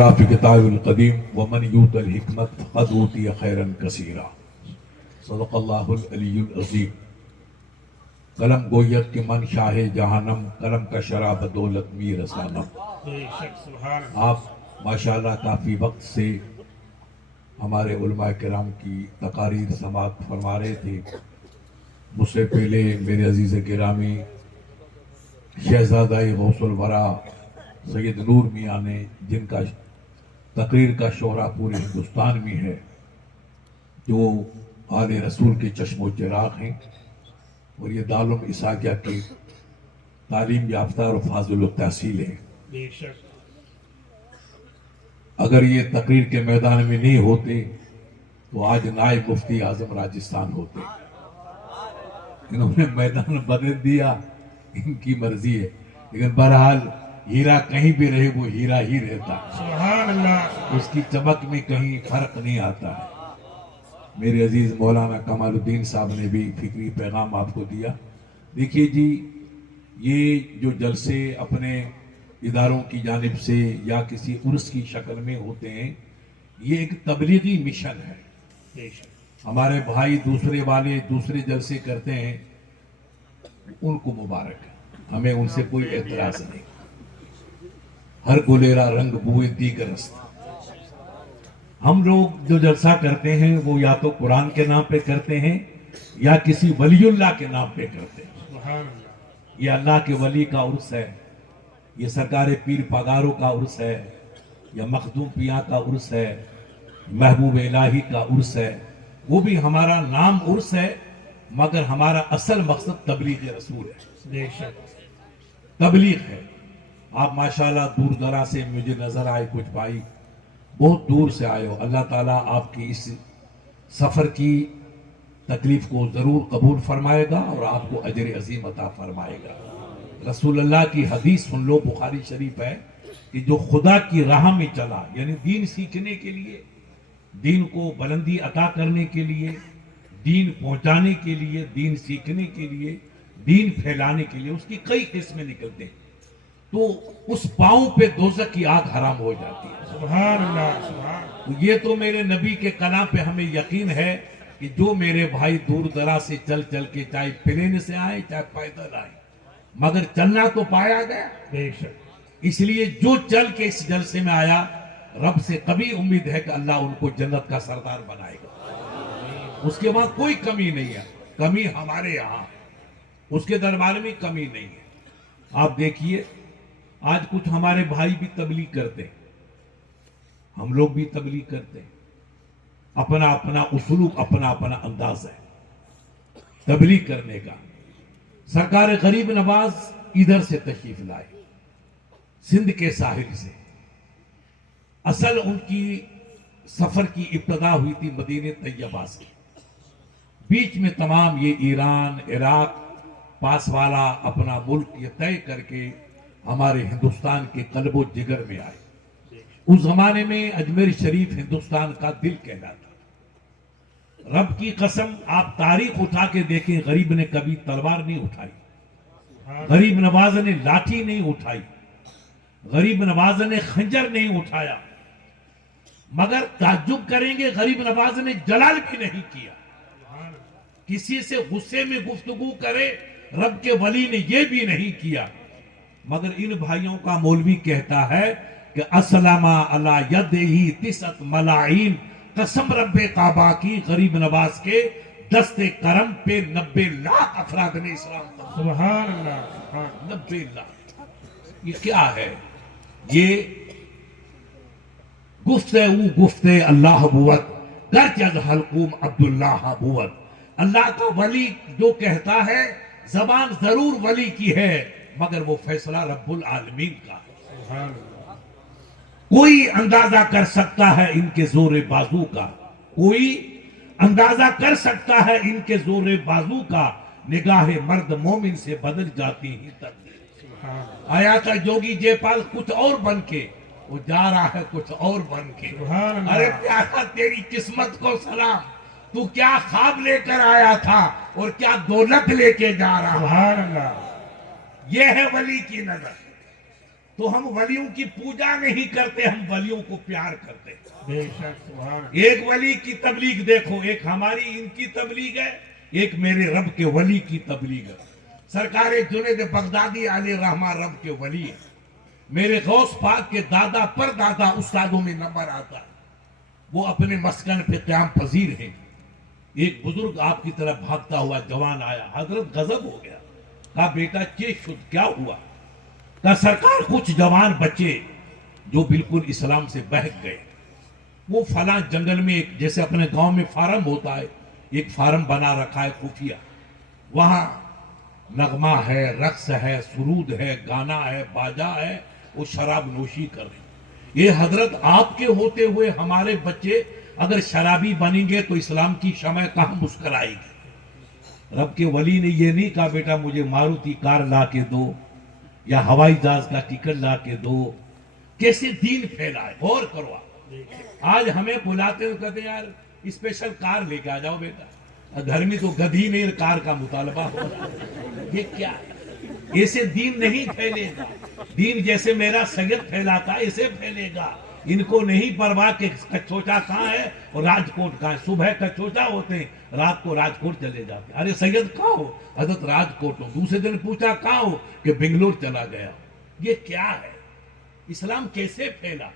فی کتاب القدیم ومن یوت الحکمت فقد اوتی خیرا کثیرا صدق اللہ العلی العظیم۔ قلم گوید کہ من شاہ جہانم، قلم کا شراب دولت می رسانم۔ آپ ماشاءاللہ کافی وقت سے ہمارے علماء کرام کی تقاریر سماعت فرما رہے تھے۔ مجھ سے پہلے میرے عزیز گرامی شہزادہ غوث الورا سید نور میاں نے، جن کا تقریر کا شہرہ پورے ہندوستان میں ہے، جو آل رسول کے چشم و چراغ ہیں اور یہ دارالعلوم اسحاقیہ کی تعلیم یافتہ اور فاضل التحصیل ہیں۔ اگر یہ تقریر کے میدان میں نہیں ہوتے تو آج نائب مفتی اعظم راجستھان ہوتے۔ انہوں نے میدان بدل دیا، ان کی مرضی ہے، لیکن بہرحال ہیرا کہیں بھی رہے وہ ہیرا ہی رہتا ہے، سبحان اللہ، اس کی چمک میں کہیں فرق نہیں آتا ہے۔ میرے عزیز مولانا کمال الدین صاحب نے بھی فکری پیغام آپ کو دیا۔ دیکھیے جی، یہ جو جلسے اپنے اداروں کی جانب سے یا کسی عرس کی شکل میں ہوتے ہیں، یہ ایک تبلیغی مشن ہے۔ ہمارے بھائی دوسرے والے دوسرے جلسے کرتے ہیں، ان کو مبارک ہے، ہمیں ان سے کوئی اعتراض نہیں۔ ہر گلیرا رنگ بوئے دیگر است۔ ہم لوگ جو جلسہ کرتے ہیں وہ یا تو قرآن کے نام پہ کرتے ہیں یا کسی ولی اللہ کے نام پہ کرتے ہیں۔ یہ اللہ کے ولی کا عرس ہے، یہ سرکار پیر پگاروں کا عرس ہے، یا مخدوم پیاں کا عرس ہے، محبوب الہی کا عرس ہے۔ وہ بھی ہمارا نام عرس ہے، مگر ہمارا اصل مقصد تبلیغ رسول ہے، تبلیغ ہے۔ آپ ماشاءاللہ دور دراز سے مجھے نظر آئے، کچھ بھائی بہت دور سے آئے ہو۔ اللہ تعالیٰ آپ کی اس سفر کی تکلیف کو ضرور قبول فرمائے گا اور آپ کو اجر عظیم عطا فرمائے گا۔ رسول اللہ کی حدیث سن لو، بخاری شریف ہے کہ جو خدا کی راہ میں چلا، یعنی دین سیکھنے کے لیے، دین کو بلندی عطا کرنے کے لیے، دین پہنچانے کے لیے، دین سیکھنے کے لیے، دین پھیلانے کے لیے، اس کی کئی قسمیں نکلتے ہیں، تو اس پاؤں پہ دوزخ کی آگ حرام ہو جاتی ہے۔ سبحان اللہ، سبحان اللہ۔ یہ تو میرے نبی کے کلام پہ ہمیں یقین ہے کہ جو میرے بھائی دور دراز سے چل چل کے، چاہے پلین سے آئے چاہے پیدل آئے، مگر چلنا تو پایا گیا۔ اس لیے جو چل کے اس جلسے میں آیا، رب سے کبھی امید ہے کہ اللہ ان کو جنت کا سردار بنائے گا۔ اس کے وہاں کوئی کمی نہیں ہے، کمی ہمارے یہاں، اس کے دربار میں کمی نہیں ہے۔ آپ دیکھیے آج کچھ ہمارے بھائی بھی تبلیغ کرتے ہیں، ہم لوگ بھی تبلیغ کرتے ہیں، اپنا اپنا اسلوب، اپنا اپنا انداز ہے تبلیغ کرنے کا۔ سرکار غریب نواز ادھر سے تشریف لائے، سندھ کے ساحل سے۔ اصل ان کی سفر کی ابتدا ہوئی تھی مدینہ طیبہ سے، بیچ میں تمام یہ ایران، عراق، پاس والا اپنا ملک یہ طے کر کے ہمارے ہندوستان کے قلب و جگر میں آئے۔ اس زمانے میں اجمیر شریف ہندوستان کا دل کہلاتا۔ رب کی قسم، آپ تاریخ اٹھا کے دیکھیں، غریب نے کبھی تلوار نہیں اٹھائی، غریب نواز نے لاٹھی نہیں اٹھائی، غریب نواز نے خنجر نہیں اٹھایا، مگر تعجب کریں گے غریب نواز نے جلال بھی نہیں کیا۔ کسی سے غصے میں گفتگو کرے، رب کے ولی نے یہ بھی نہیں کیا۔ مگر ان بھائیوں کا مولوی کہتا ہے کہ اسلم علی یدہ تسعۃ ملاعین، قسم رب کعبہ کی، غریب نواز کے دست کرم پہ 90 لاکھ افراد نے اسلام کا۔ سبحان اللہ، 90 لاکھ۔ یہ کیا ہے؟ یہ گفتے اللہ بوت گرچ از حلقوم عبداللہ بوت۔ اللہ کا ولی جو کہتا ہے، زبان ضرور ولی کی ہے، مگر وہ فیصلہ رب العالمین کا ہے۔ کوئی اندازہ کر سکتا ہے ان کے زور بازو کا، کوئی اندازہ کر سکتا ہے ان کے زور بازو کا، نگاہ مرد مومن سے بدل جاتی ہی تقدیر۔ آیا تھا جوگی جے پال کچھ اور بن کے، وہ جا رہا ہے کچھ اور بن کے۔ ارے پیارا تیری قسمت کو سلام، تو کیا خواب لے کر آیا تھا اور کیا دولت لے کے جا رہا ہے۔ یہ ہے ولی کی نظر۔ تو ہم ولیوں کی پوجا نہیں کرتے، ہم ولیوں کو پیار کرتے ہیں۔ بے شک سبحان ایک ولی کی تبلیغ دیکھو، ایک ہماری ان کی تبلیغ ہے، ایک میرے رب کے ولی کی تبلیغ ہے۔ سرکار جنید بغدادی علیہ رحمہ رب کے ولی ہے۔ میرے غوث پاک کے دادا پر دادا استادوں میں نمبر آتا ہے، وہ اپنے مسکن پہ قیام پذیر ہیں۔ ایک بزرگ آپ کی طرف بھاگتا ہوا جوان آیا، حضرت غضب ہو گیا، کہا بیٹا کیا ہوا؟ کہا سرکار کچھ جوان بچے جو بالکل اسلام سے بہک گئے، وہ فلاں جنگل میں ایک جیسے اپنے گاؤں میں فارم ہوتا ہے، ایک فارم بنا رکھا ہے خفیہ، وہاں نغمہ ہے، رقص ہے، سرود ہے، گانا ہے، باجا ہے، وہ شراب نوشی کر رہے ہیں۔ یہ حضرت آپ کے ہوتے ہوئے ہمارے بچے اگر شرابی بنیں گے تو اسلام کی شمع کہاں مسکرائے گی؟ رب کے ولی نے یہ نہیں کہا بیٹا مجھے ماروتی کار لا کے دو یا ہوائی جہاز کا ٹکٹ لا کے دو۔ کیسے دین پھیلائے، غور کرو آپ۔ آج ہمیں بلاتے ہیں کہتے ہیں یار اسپیشل کار لے کے آ جاؤ بیٹا، گھر میں تو گدھی نہیں کار کا مطالبہ ہو رہا ہے۔ یہ کیا ہے؟ ایسے دین نہیں پھیلے گا۔ دین جیسے میرا سید پھیلاتا ہے اسے پھیلے گا۔ ان کو نہیں پرواہ کہ کچوچا کہاں ہے اور راجکوٹ کہاں ہے۔ صبح کچوچا ہوتے ہیں، رات کو راجکوٹ چلے جاتے ہیں۔ ارے سید کہاں ہو؟ حضرت راجکوٹ ہو۔ دوسرے دن پوچھا کہاں ہو؟ کہ بنگلور چلا گیا۔ یہ کیا ہے؟ اسلام کیسے پھیلا؟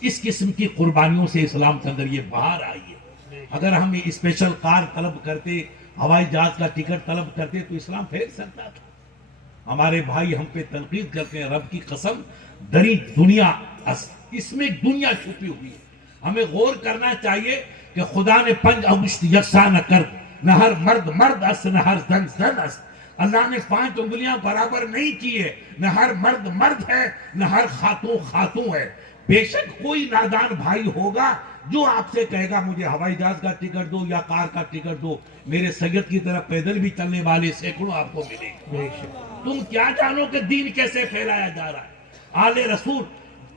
اس قسم کی قربانیوں سے اسلام کے اندر یہ باہر آئی ہے۔ اگر ہم اسپیشل کار طلب کرتے، ہوائی جہاز کا ٹکٹ طلب کرتے تو اسلام پھیل سکتا تھا۔ ہمارے بھائی ہم پہ تنقید کرتے ہیں، رب کی قسم دری دنیا اس میں دنیا چھپی ہوئی ہے۔ ہمیں غور کرنا چاہیے کہ خدا نے 5 انگشت یکساں نہ کر، نہ ہر مرد مرد است نہ ہر زن زن است۔ اللہ نے 5 انگلیاں برابر نہیں کی ہے، نہ ہر مرد مرد ہے نہ ہر خاتون خاتون ہے۔ بے شک کوئی نادان بھائی ہوگا جو آپ سے کہے گا مجھے ہوائی جہاز کا ٹکٹ دو یا کار کا ٹکٹ دو۔ میرے سید کی طرف پیدل بھی چلنے والے سینکڑوں آپ کو ملے گے۔ تم کیا جانو کہ دین کیسے پھیلایا جا رہا ہے؟ آل رسول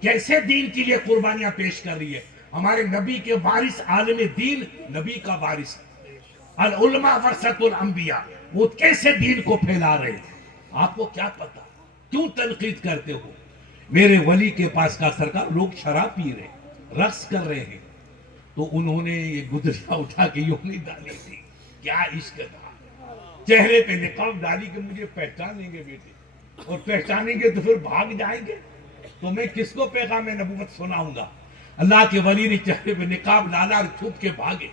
کیسے دین کے لیے قربانیاں پیش کر رہی ہے۔ ہمارے نبی کے وارث عالم دین نبی کا وارث العلماء ورثۃ الانبیاء، وہ کیسے دین کو پھیلا رہے ہیں؟ آپ کو کیا پتا؟ کیوں تنقید کرتے ہو؟ میرے ولی کے پاس کا سرکار لوگ شراب پی رہے ہیں، رقص کر رہے ہیں، تو انہوں نے یہ گدریاں اٹھا کے یوں نہیں ڈالی تھی۔ کیا عشق تھا! چہرے پہ نقاب ڈالی کہ مجھے پہچانیں گے بیٹے، اور پہچانیں گے تو پھر بھاگ جائیں گے، تو میں کس کو پیغام نبوت سناؤں گا؟ اللہ کے ولی نے چہرے پہ نقاب ڈالا اور چھپ کے بھاگے،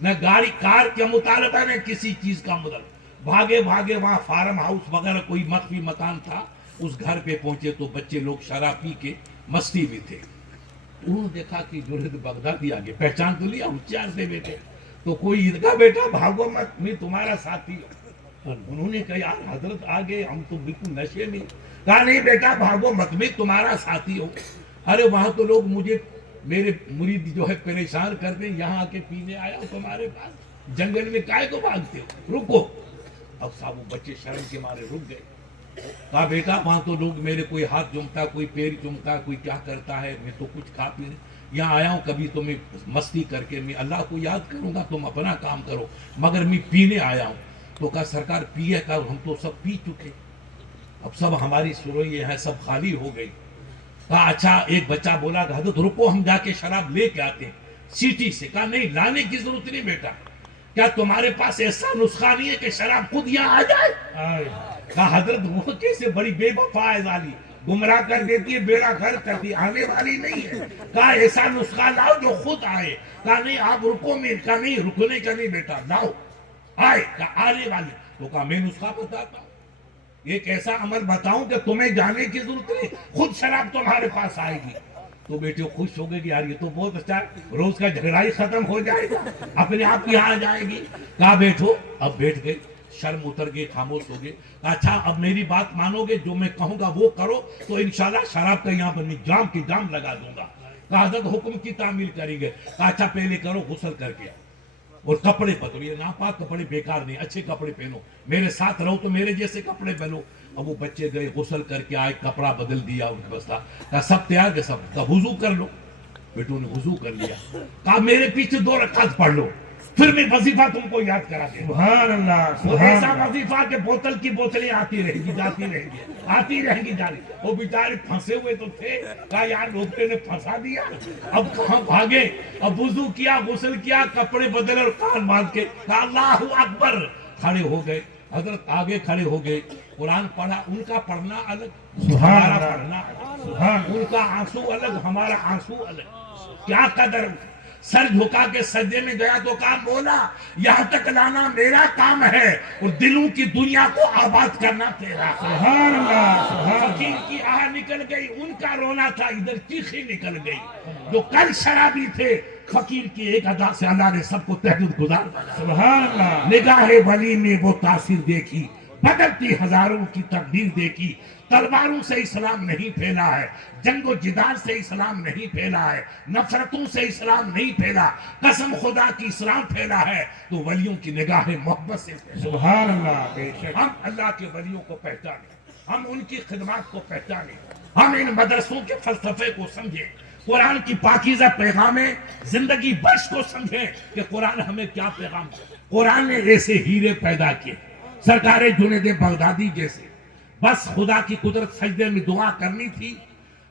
نہ گاڑی کار کا مطالبہ نہ کسی چیز کا مطالبہ۔ بھاگے بھاگے وہاں فارم ہاؤس وغیرہ کوئی مخفی مکان تھا، اس گھر پہ پہنچے تو بچے لوگ شراب پی کے مستی میں تھے۔ انہوں نے دیکھا کہ جنید بغدادی آگے، پہچان تو لیا ہوشیار سے بیٹے، تو کوئی کہا بیٹا بھاگو مت، میں تمہارا ساتھی ہوں۔ انہوں نے کہا یار حضرت آگے ہم تو بالکل نشے میں۔ کہا نہیں بیٹا بھاگو مت، میں تمہارا ساتھی ہوں۔ ارے وہاں تو لوگ مجھے میرے مرید جو ہے پریشان کرتے، یہاں آ کے پینے آیا ہوں تمہارے پاس، جنگل میں کائے کو بھاگتے ہو؟ رکو۔ اب صاحب وہ بچے شرم کے مارے رک گئے۔ کہا بیٹا وہاں تو لوگ میرے کوئی ہاتھ چومتا، کوئی پیر چومتا، کوئی کیا کرتا ہے، میں تو کچھ کھا پی نہیں، یہاں آیا ہوں کبھی تو میں مستی کر کے میں اللہ کو یاد کروں گا، تم اپنا کام کرو، مگر میں پینے آیا ہوں۔ تو کہا سرکار پیے؟ کہا ہم تو سب پی چکے، اب سب ہماری سروئی ہے سب خالی ہو گئی۔ کہا اچھا، ایک بچہ بولا کہ حضرت رکو ہم جا کے شراب لے کے آتے ہیں سیٹی سے۔ کہا نہیں لانے کی ضرورت نہیں بیٹا، کیا تمہارے پاس ایسا نسخہ نہیں ہے کہ شراب خود یہاں آ جائے؟ کہا حضرت وہ کیسے، بڑی بے وفا ہے ظالی، گمراہ کر دیتی ہے، بیڑا گھر کرتی، آنے والی نہیں ہے۔ کہا ایسا نسخہ لاؤ جو خود آئے۔ کہا نہیں آپ رکو، میں کہا نہیں رکنے کا نہیں بیٹا، لاؤ آئے۔ کہا آنے والے، تو کہا میں نسخہ بتاتا ہوں، ایک ایسا عمل بتاؤں کہ تمہیں جانے کی ضرورت نہیں، خود شراب تمہارے پاس آئے گی۔ تو بیٹے خوش ہو گئے کہ یار یہ تو بہت اچھا ہے، روز کا جھگڑا ہی ختم ہو جائے گا، اپنے آپ یہاں آ جائے گی۔ کہا بیٹھو، اب بیٹھ گئے، شرم اتر گئے، خاموش ہو گئے۔ کہا اچھا اب میری بات مانو گے، جو میں کہوں گا وہ کرو تو انشاءاللہ شراب کا یہاں پر میں جام کی جام لگا دوں گا۔ کہا حضرت حکم کی تعمیل کریں گے۔ کہا اچھا پہلے کرو غسل کر کے اور کپڑے بدلو، یہ ناپاک کپڑے بیکار نہیں، اچھے کپڑے پہنو، میرے ساتھ رہو تو میرے جیسے کپڑے پہنو۔ اب وہ بچے گئے، غسل کر کے آئے، کپڑا بدل دیا ان کے بستا۔ کہا سب تیار ہے سب؟ کہا وضو کر لو۔ بیٹوں نے وضو کر لیا۔ کہا میرے پیچھے 2 رکعت پڑھ لو۔ پھر میں وظیفہ تم کو یاد کرا دے. سبحان اللہ وہ سبحان ایسا اللہ. وظیفہ کہ بوتل کی بوتلیں آتی رہیں گی جاتی رہیں گی آتی رہیں گی جاتی. وہ بیچارے پھنسے ہوئے تو تھے, کہا یار ڈاکٹر نے پھنسا دیا, اب کہاں بھاگے. اب وضو کیا, غسل کیا, کپڑے بدلے اور کان باندھ کے کہا اللہ اکبر, کھڑے ہو گئے. حضرت آگے کھڑے ہو گئے, قرآن پڑھا. ان کا پڑھنا الگ, سبحان ہمارا اللہ. پڑھنا الگ. سبحان ان کا آنسو الگ, ہمارا آنسو الگ. کیا قدر. سر جھکا کے سجدے میں گیا تو کہا مولا یہاں تک لانا میرا کام ہے اور دلوں کی دنیا کو آباد کرنا تیرا. سبحان اللہ سبحان فقیر کی آہ نکل گئی, ان کا رونا تھا, ادھر چیخیں نکل گئی. جو کل شرابی تھے, فقیر کی ایک ادا سے اللہ نے سب کو تہجد گزار بنا. سبحان اللہ. نگاہ ولی میں وہ تاثیر دیکھی, بدلتی ہزاروں کی تقدیر دیکھی. تلواروں سے اسلام نہیں پھیلا ہے, جنگ و جدال سے اسلام نہیں پھیلا ہے, نفرتوں سے اسلام نہیں پھیلا, قسم خدا کی اسلام پھیلا ہے تو ولیوں کی نگاہ محبت سے پھیلا. سبحان اللہ. بے شک. ہم اللہ کے ولیوں کو پہچانیں, ہم ان کی خدمات کو پہچانیں, ہم ان مدرسوں کے فلسفے کو سمجھیں, قرآن کی پاکیزہ پیغام زندگی بخش کو سمجھیں کہ قرآن ہمیں کیا پیغام ہے. قرآن نے ایسے ہیرے پیدا کیے, سرکار جنید بغدادی جیسے. بس خدا کی قدرت سجدے میں دعا کرنی تھی,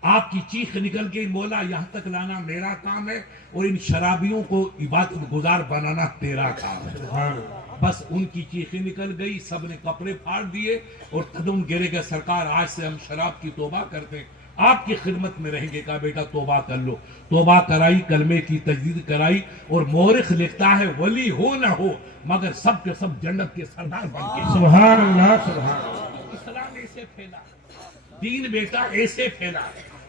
آپ کی چیخ نکل گئی مولا یہاں تک لانا میرا کام ہے اور ان شرابیوں کو عبادت گزار بنانا تیرا کام ہے. سبحان اللہ. بس ان کی چیخیں نکل گئی, سب نے کپڑے پھاڑ دیے اور قدم گرے گئے, سرکار آج سے ہم شراب کی توبہ کرتے ہیں, آپ کی خدمت میں رہیں گے. کہا بیٹا توبہ کر لو. توبہ کرائی, کلمے کی تجدید کرائی, اور مورخ لکھتا ہے ولی ہو نہ ہو مگر سب کے سب جنت کے سردار بن کے. سبحان اللہ سبحان اللہ. اسلام ایسے پھیلا, دین بیٹا ایسے پھیلا,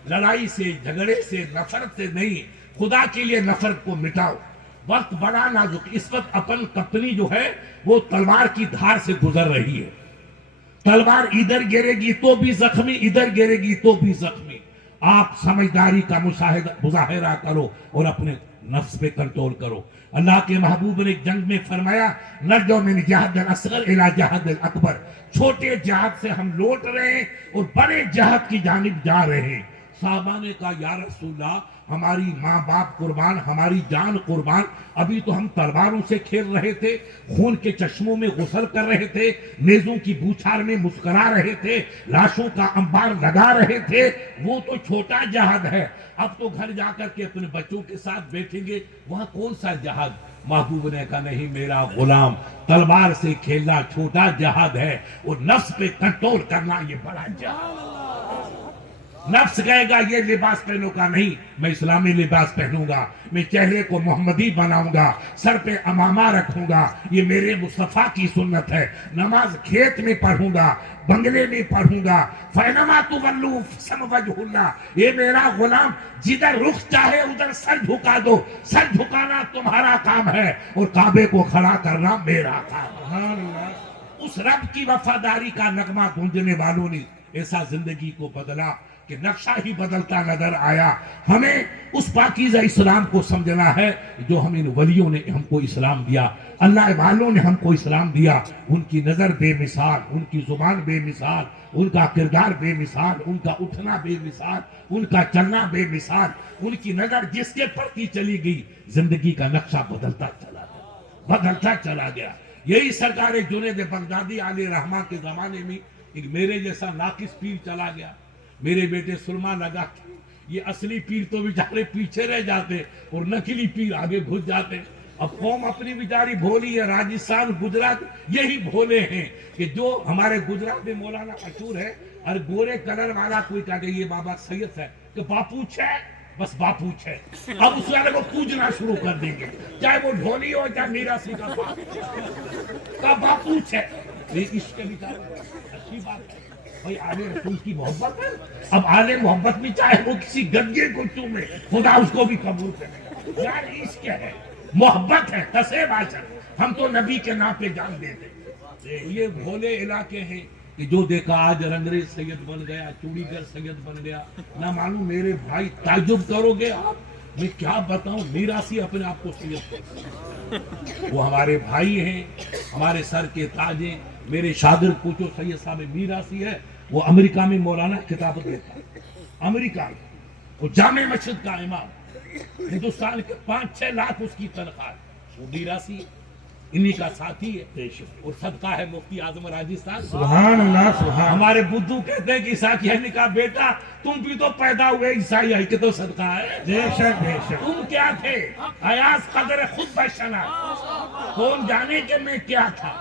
لڑائی سے, جھگڑے سے, نفرت سے نہیں. خدا کے لیے نفرت کو مٹاؤ. وقت بڑا نازک, اس وقت اپن کپنی جو ہے وہ تلوار کی دھار سے گزر رہی ہے. تلوار ادھر گرے گی تو بھی زخمی, ادھر گرے گی تو بھی زخمی. آپ سمجھداری کا مظاہرہ کرو اور اپنے نفس پہ کنٹرول کرو. اللہ کے محبوب نے جنگ میں فرمایا نرجو من جہاد الاصغر الی جہاد الاکبر. چھوٹے جہاد سے ہم لوٹ رہے ہیں اور بڑے جہاد کی جانب جا رہے ہیں. صحابہ نے کہا یا رسول اللہ ہماری ماں باپ قربان, ہماری جان قربان, ابھی تو ہم تلواروں سے کھیل رہے تھے, خون کے چشموں میں غسل کر رہے تھے, نیزوں کی بوچھار میں مسکرا رہے تھے, لاشوں کا انبار لگا رہے تھے. وہ تو چھوٹا جہاد ہے, اب تو گھر جا کر کے اپنے بچوں کے ساتھ بیٹھیں گے, وہاں کون سا جہاد. محبوب نے کہا نہیں میرا غلام, تلوار سے کھیلنا چھوٹا جہاد ہے اور نفس پہ کنٹرول کرنا یہ بڑا جہاد. نفس کہے گا یہ لباس پہنو کا نہیں, میں اسلامی لباس پہنوں گا, میں چہرے کو محمدی بناؤں گا, سر پہ امامہ رکھوں گا, یہ میرے مصطفیٰ کی سنت ہے. نماز کھیت میں پڑھوں گا, بنگلے میں پڑھوں گا. فَإِنَّمَا تُوَلُّوا فَثَمَّ وَجْهُ اللَّهِ. یہ میرا غلام جدھر رخ چاہے ادھر سر جھکا دو, سر جھکانا تمہارا کام ہے اور کعبے کو کھڑا کرنا میرا کام ہے. اس رب کی وفاداری کا نغمہ گونجنے والوں نے ایسا زندگی کو بدلا کہ نقشہ ہی بدلتا نظر آیا. ہمیں اس پاکیزہ اسلام کو سمجھنا ہے جو ہم ان ولیوں نے ہم کو اسلام دیا, اللہ والوں نے ہم کو اسلام دیا. ان کی نظر بے مثال, ان کی زبان بے مثال, ان کا کردار بے مثال, ان کا اٹھنا بے مثال, ان کا چلنا بے مثال. ان کی نظر جس کے پرتی چلی گئی زندگی کا نقشہ بدلتا چلا گیا, بدلتا چلا گیا. یہی سرکار جنید بغدادی علیہ رحمہ کے زمانے میں ایک میرے جیسا ناقص پیر چلا گیا. میرے بیٹے سرما لگا کہ یہ اصلی پیر تو بیچارے پیچھے رہ جاتے اور نقلی پیر آگے گھس جاتے. اب قوم اپنی بیچاری بھولی ہے, راجستھان گجرات یہی بھولے ہیں کہ جو ہمارے گجرات میں مولانا مشہور ہے, اور گورے کلر والا کوئی کہا کہ یہ بابا سید ہے کہ باپوچھ ہے, بس باپوچھ ہے. اب اس والے کو پوجنا شروع کر دیں گے, چاہے وہ ڈھولی ہو چاہے میراثی کا باپوچھ ہے. یہ عشق بیچارہ اچھی بات ہے بھائی, آلے رسول کی محبت ہے. اب آلے محبت بھی چاہے وہ کسی گدے کو چومے, خدا اس کو بھی قبول کرے. یار عشق ہے, محبت ہے, کسے باشد. ہم تو نبی کے نام پہ جان دیتے. یہ بھولے علاقے ہیں کہ جو دیکھا آج رنگریز سید بن گیا, چوڑی گر سید بن گیا. نہ معلوم میرے بھائی تعجب کرو گے آپ, میں کیا بتاؤں, میراثی اپنے آپ کو سید کرتے. وہ ہمارے بھائی ہیں, ہمارے سر کے تاج ہیں. میرے شاگرد پوچھو سید صاحب میراثی ہے, وہ امریکہ میں مولانا کتابت دیتا ہے, امریکہ میں. وہ جامع مسجد کا امام, ہندوستان کے 5-6 لاکھ اس کی تنخواہ. وہ میراثی ہے، انہی کا ساتھی ہے، بے شک اور صدقہ ہے مفتی اعظم راجستھان۔ سبحان اللہ سبحان ہمارے بدھو کہتے ہیں کہ عیسیٰ نے کہا بیٹا تم بھی تو پیدا ہوئے عیسائی ہے کہ تو صدقہ ہے، بے شک بے شک تم کیا تھے؟ ایاز قدر خود بشنا، کون جانے کہ میں کیا تھا۔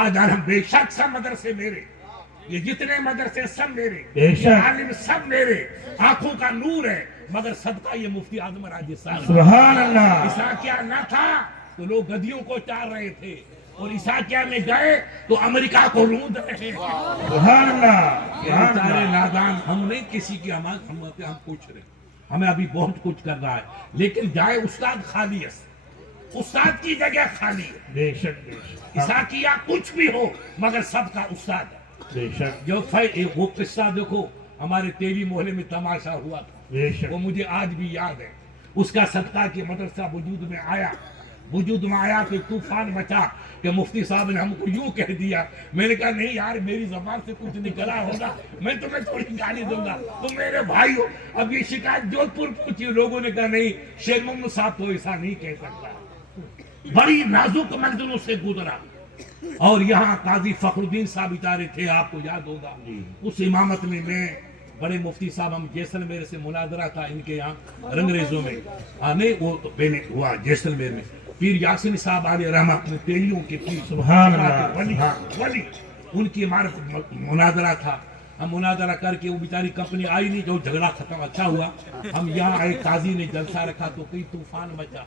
آج ہم بے شک سب مدرسے میرے، یہ جتنے مدرسے سب میرے، بے شک۔ یہ عالم سب میرے، آنکھوں کا نور ہے، مگر صدقہ یہ مفتی اعظم راجستھان۔ سبحان اللہ عیسیٰ نہ تھا تو لوگ گدھیوں کو چار رہے تھے، اور عیسیٰ میں گئے تو امریکہ کو روند رہے ہیں۔ سبحان اللہ یہ سبحان بیچارے اللہ نادان، ہم نہیں کسی کی ہم پوچھ رہے، ہمیں ابھی بہت کچھ کر رہا ہے، لیکن جائے استاد خالی ہے، استاد کی جگہ خالی ہے۔ بے شک بے شک عیسیٰ کیا کچھ بھی ہو مگر سب کا استاد ہے۔ بے شک جو وہ قصہ دیکھو، ہمارے تیلی محلے میں تماشا ہوا تھا، بے شک وہ مجھے آج بھی یاد ہے۔ اس کا صدقہ کہ مدرسہ وجود میں آیا تو طوفان مچا کہ مفتی صاحب نے ہم کو یوں کہہ دیا۔ میں نے کہا نہیں یار، میری زبان سے کچھ نکلا ہوگا، میں تمہیں تھوڑی گالی دوں گا، تم میرے بھائی ہو۔ اب یہ شکایت جودھپور پہنچی، لوگوں نے کہا نہیں، شیخ محمد صاحب تو ایسا نہیں کہہ سکتا۔ بڑی نازک منزلوں سے گزرا، اور یہاں قاضی فخر الدین صاحب بیچارے تھے، آپ کو یاد ہوگا۔ اس امامت میں بڑے مفتی صاحب، ہم جیسلمیر سے مناظرہ تھا ان کے یہاں رنگریزوں میں، نہیں وہ تو پہلے ہوا جیسلمیر میں۔ پیر یاسین صاحب علیہ رحمہ اپنے تیلیوں کے پیر، سبحان اللہ ولی ان کی عمارت مناظرہ تھا۔ ہم مناظرہ کر کے وہ بیچاری کمپنی آئی نہیں، جو جھگڑا ختم اچھا ہوا۔ ہم یہاں آئے، قاضی نے جلسہ رکھا تو کئی طوفان مچا،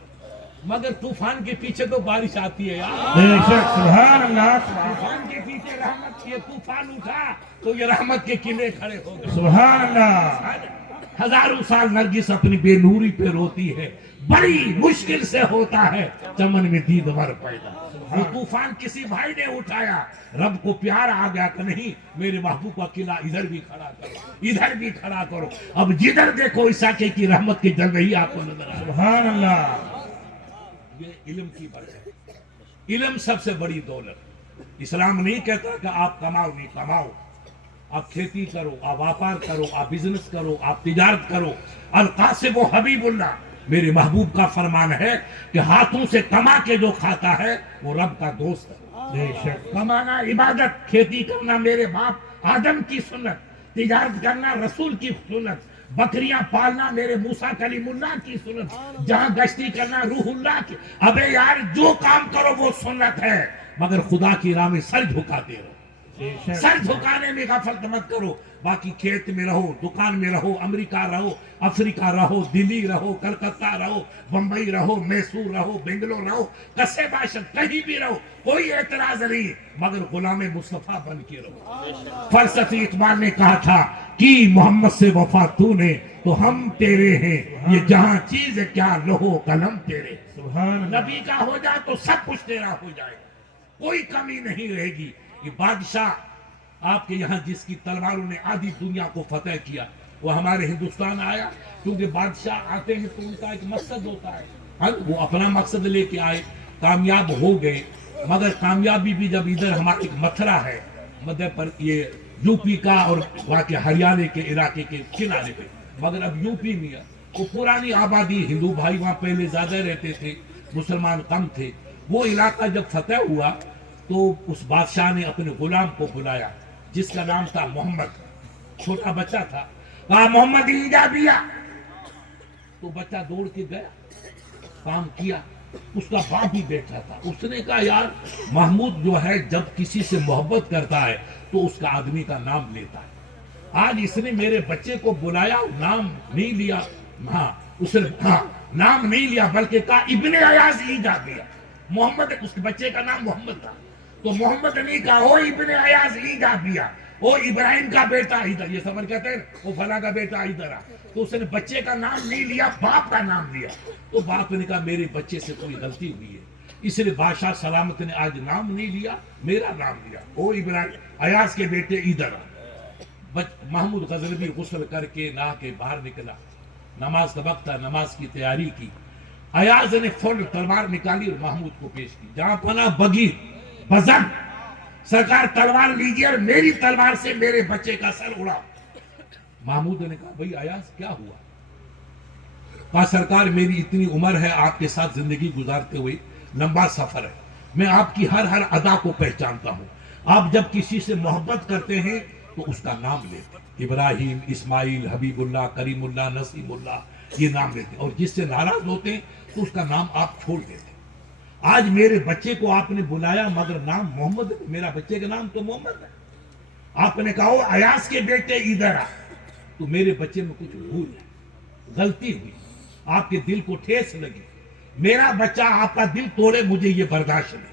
مگر طوفان کے پیچھے تو بارش آتی ہے یار۔ بے شک سبحان اللہ سبحان طوفان کے پیچھے رحمت، یہ طوفان اٹھا تو یہ رحمت کے قلعے کھڑے ہو گئے۔ سبحان اللہ ہزاروں سال نرگس اپنی بے نوری پہ روتی ہے، بڑی مشکل سے ہوتا ہے چمن میں دیدور پیدا۔ وہ طوفان کسی بھائی نے اٹھایا، رب کو پیار آ گیا کہ نہیں، میرے محبوب کا قلعہ ادھر بھی کھڑا کرو، ادھر بھی کھڑا کرو۔ اب جدھر دیکھو عیسیٰ کی رحمت کے جلوے ہی آپ کو نظر آ رہے۔ سبحان اللہ یہ علم کی برکت، علم سب سے بڑی دولت۔ اسلام نہیں کہتا کہ آپ کماؤ نہیں، کماؤ، آپ کھیتی کرو، آپ واپار کرو، آپ بزنس کرو، آپ تجارت کرو۔ القاسم و حبیب اللہ، میرے محبوب کا فرمان ہے کہ ہاتھوں سے کما کے جو کھاتا ہے وہ رب کا دوست ہے۔ بے شک کمانا عبادت، کھیتی کرنا میرے باپ آدم کی سنت، تجارت کرنا رسول کی سنت، بکریاں پالنا میرے موسیٰ کلیم اللہ کی سنت، جہاں گشتی کرنا روح اللہ کی۔ ابے یار جو کام کرو وہ سنت ہے، مگر خدا کی راہ میں سر جھکاتے رہو، بے شک سر جھکانے میں غفلت مت کرو۔ باقی کھیت میں رہو، دکان میں رہو، امریکہ رہو، افریقہ رہو، دلی رہو، کلکتہ رہو، بمبئی رہو، میسور رہو، بنگلور رہو، کسے باشد کہیں بھی رہو، کوئی اعتراض نہیں، مگر غلام مصطفیٰ بن کے رہو۔ فلسفی اقبال نے کہا تھا کہ محمد سے وفا تو نے تو ہم تیرے ہیں، یہ جہاں چیز کیا لوہو قلم تیرے۔ سبحان اللہ نبی کا ہو جائے تو سب کچھ تیرا ہو جائے، کوئی کمی نہیں رہے گی۔ یہ بادشاہ آپ کے یہاں جس کی تلواروں نے آدھی دنیا کو فتح کیا، وہ ہمارے ہندوستان آیا، کیونکہ بادشاہ آتے ہیں تو ان کا ایک مقصد ہوتا ہے، وہ اپنا مقصد لے کے آئے، کامیاب ہو گئے۔ مگر کامیابی بھی جب ادھر ہمارا ایک متھرا ہے مدھیہ پر، یہ یو پی کا اور وہاں کے ہریانے کے علاقے کے کنارے پہ، مگر اب یو پی میں وہ پرانی آبادی، ہندو بھائی وہاں پہلے زیادہ رہتے تھے، مسلمان کم تھے۔ وہ علاقہ جب فتح ہوا تو اس بادشاہ نے اپنے غلام کو بلایا جس کا نام تھا محمد، چھوٹا بچہ تھا، کہا محمد ایجابیہ، تو بچہ دوڑ کے گیا، کام کیا، اس کا باپ بھی بیٹھا تھا۔ اس نے کہا یار محمود جو ہے جب کسی سے محبت کرتا ہے تو اس کا آدمی کا نام لیتا ہے، آج اس نے میرے بچے کو بلایا، نام نہیں لیا، اس نے نام نہیں لیا بلکہ کہا ابن ایاز ایجابیہ۔ محمد، اس کے بچے کا نام محمد تھا، تو محمد نے کہا او ابن ایاز ایجابیہ، او ابراہیم کا بیٹا ادھر، یہ سمجھ کہتے ہیں وہ فلاں کا بیٹا ادھر آ، تو اس نے بچے کا نام نہیں لیا، باپ کا نام لیا۔ تو باپ نے کہا میرے بچے سے کوئی غلطی ہوئی ہے، اس لیے بادشاہ سلامت نے آج نام نہیں لیا، میرا نام لیا، او ابراہیم ایاز کے بیٹے ادھر آ۔ محمود غزنوی غسل کر کے نہا کے باہر نکلا، نماز کا وقت تھا، نماز کی تیاری کی۔ ایاز نے فوراً تلوار نکالی اور محمود کو پیش کی، جہاں پناہ بگیر بزن، سرکار تلوار لیجیے اور میری تلوار سے میرے بچے کا سر اڑا۔ محمود نے کہا بھئی ایاز کیا ہوا؟ کہا سرکار میری اتنی عمر ہے آپ کے ساتھ زندگی گزارتے ہوئے، لمبا سفر ہے. میں آپ کی ہر ادا کو پہچانتا ہوں. آپ جب کسی سے محبت کرتے ہیں تو اس کا نام لیتے ہیں. ابراہیم، اسماعیل، حبیب اللہ، کریم اللہ، نسیم اللہ، یہ نام لیتے ہیں. اور جس سے ناراض ہوتے ہیں تو اس کا نام آپ چھوڑ دیتے ہیں. آج میرے بچے کو آپ نے بلایا مگر نام محمد ہے. میرا بچے کا نام تو محمد ہے. آپ نے کہا ایاز کے بیٹے ادھر آ، تو میرے بچے میں کچھ بھول ہے، غلطی ہوئی، آپ کے دل کو ٹھیس لگی. میرا بچہ آپ کا دل توڑے، مجھے یہ برداشت نہیں.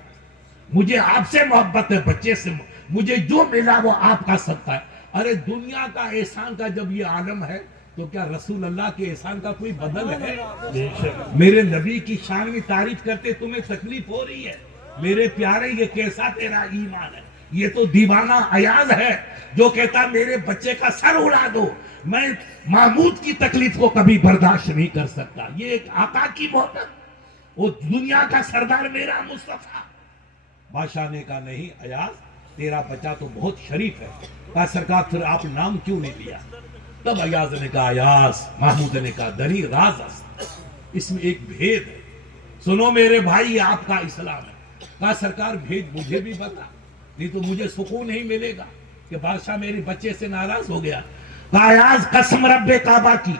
مجھے آپ سے محبت ہے، بچے سے مجھے جو ملا وہ آپ کا صدقہ ہے. ارے دنیا کا احسان کا جب یہ عالم ہے تو کیا رسول اللہ کے احسان کا کوئی بدل ہے؟ بے شک. میرے نبی کی شان میں تعریف کرتے تمہیں تکلیف ہو رہی ہے؟ میرے پیارے یہ کیسا تیرا ایمان ہے؟ یہ تو دیوانہ ایاز ہے جو کہتا میرے بچے کا سر اڑا دو. میں محمود کی تکلیف کو کبھی برداشت نہیں کر سکتا. یہ ایک آقا کی محبت، وہ دنیا کا سردار میرا مصطفیٰ. بادشاہ نے کہا نہیں ایاز، تیرا بچہ تو بہت شریف ہے. کہا سرکار پھر آپ نام کیوں نہیں لیا؟ تب ایاز نے کہا ایاز، محمود نے کہا دری راز است، اس میں ایک بھید ہے. سنو میرے بھائی، یہ آپ کا اسلام ہے. کہا سرکار بھید مجھے بھی بتا، نہیں تو مجھے سکون نہیں ملے گا کہ بادشاہ میرے بچے سے ناراض ہو گیا. کہا ایاز قسم رب کعبہ کی،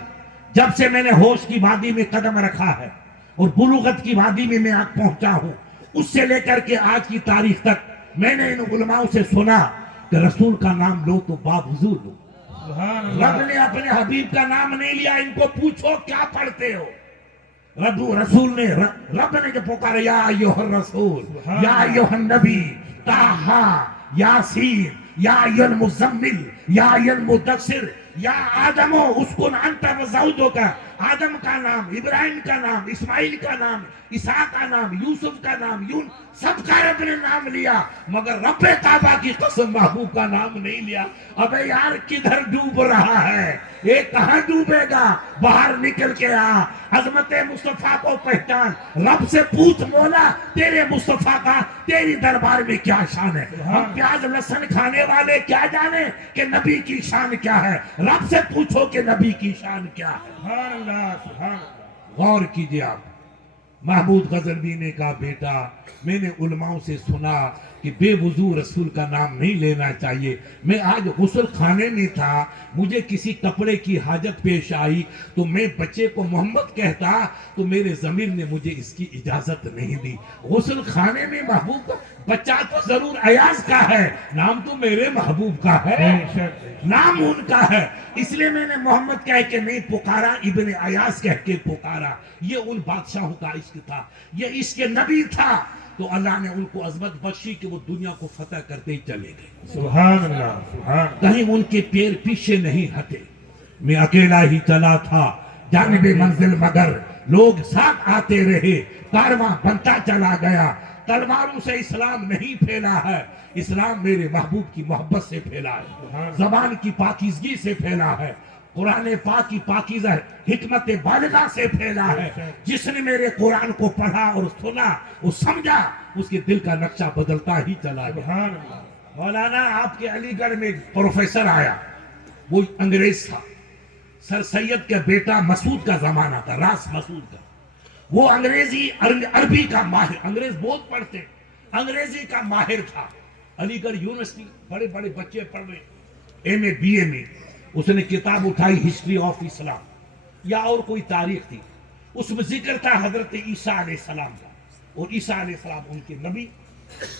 جب سے میں نے ہوش کی وادی میں قدم رکھا ہے اور بلوغت کی وادی میں میں پہنچا ہوں، اس سے لے کر کے آج کی تاریخ تک میں نے ان علماء سے سنا کہ رسول کا نام لو تو باوضو لو. سبحان رب اللہ. نے اپنے حبیب کا نام نہیں لیا. ان کو پوچھو کیا پڑھتے ہو؟ رسول نے رب نے جو پکارا یا ایھا الرسول، یا ایھا النبی، طٰہٰ، یاسین، یا ایھا المزمل، یا ایھا المدثر، یا آدم اسکن انت وزوجک. آدم کا نام، ابراہیم کا نام، اسماعیل کا نام، اسحاق کا نام، یوسف کا نام، سب کا رب نے نام لیا، مگر رب کعبہ کی قسم محبوب کا نام نہیں لیا. ابے یار کدھر ڈوب رہا ہے؟ یہ کہاں ڈوبے گا؟ باہر نکل کے آ، عظمت مصطفیٰ کو پہچان. رب سے پوچھ مولا تیرے مصطفیٰ کا تیری دربار میں کیا شان ہے. ہم پیاز لہسن کھانے والے کیا جانے کہ نبی کی شان کیا ہے؟ رب سے پوچھو کہ نبی کی شان کیا ہے. سبحان اللہ. سبحان اللہ. غور کیجئے آپ. محمود غزنوی نے کہا بیٹا میں نے علماء سے سنا کہ بے وضو رسول کا نام نہیں لینا چاہیے. میں آج غسل خانے میں تھا، مجھے کسی کپڑے کی حاجت پیش آئی تو میں بچے کو محمد کہتا تو میرے ضمیر نے مجھے اس کی اجازت نہیں دی. غسل خانے میں محبوب کا بچہ تو ضرور ایاز کا ہے، نام تو میرے محبوب کا ہے، بے شک. نام ان کا ہے. اس لیے میں نے محمد کہہ کے نہیں پکارا، ابن ایاز کہہ کے پکارا. یہ ان بادشاہوں کا عشق تھا، یہ عشق نبی تھا. تو اللہ نے ان کو عظمت بخشی کہ وہ دنیا کو فتح کرتے ہی چلے گئے. سبحان اللہ. سبحان. کہیں ان کے پیر پیچھے نہیں ہٹے. میں اکیلا ہی چلا تھا جانب منزل، مگر لوگ ساتھ آتے رہے، کارواں بنتا چلا گیا. تلواروں سے اسلام نہیں پھیلا ہے، اسلام میرے محبوب کی محبت سے پھیلا ہے، زبان کی پاکیزگی سے پھیلا ہے، قرآن پاک کی پاکیزہ حکمت بالغہ سے پھیلا ہے. جس نے میرے قرآن کو پڑھا اور سنا اور سمجھا، اس کے دل کا نقشہ بدلتا ہی چلا گیا. سبحان اللہ. مولانا آپ کے علی گڑھ میں ایک پروفیسر آیا، وہ انگریز تھا. سر سید کا بیٹا مسعود کا زمانہ تھا، راس مسعود کا. وہ انگریزی عربی کا ماہر، انگریز بہت پڑھتے، انگریزی کا ماہر تھا. علی گڑھ یونیورسٹی بڑے بڑے بچے پڑھ رہے، ایم اے بی اے میں. اس نے کتاب اٹھائی ہسٹری آف اسلام یا اور کوئی تاریخ تھی، اس میں ذکر تھا حضرت عیسیٰ علیہ السلام کا. اور عیسیٰ علیہ السلام ان کے نبی.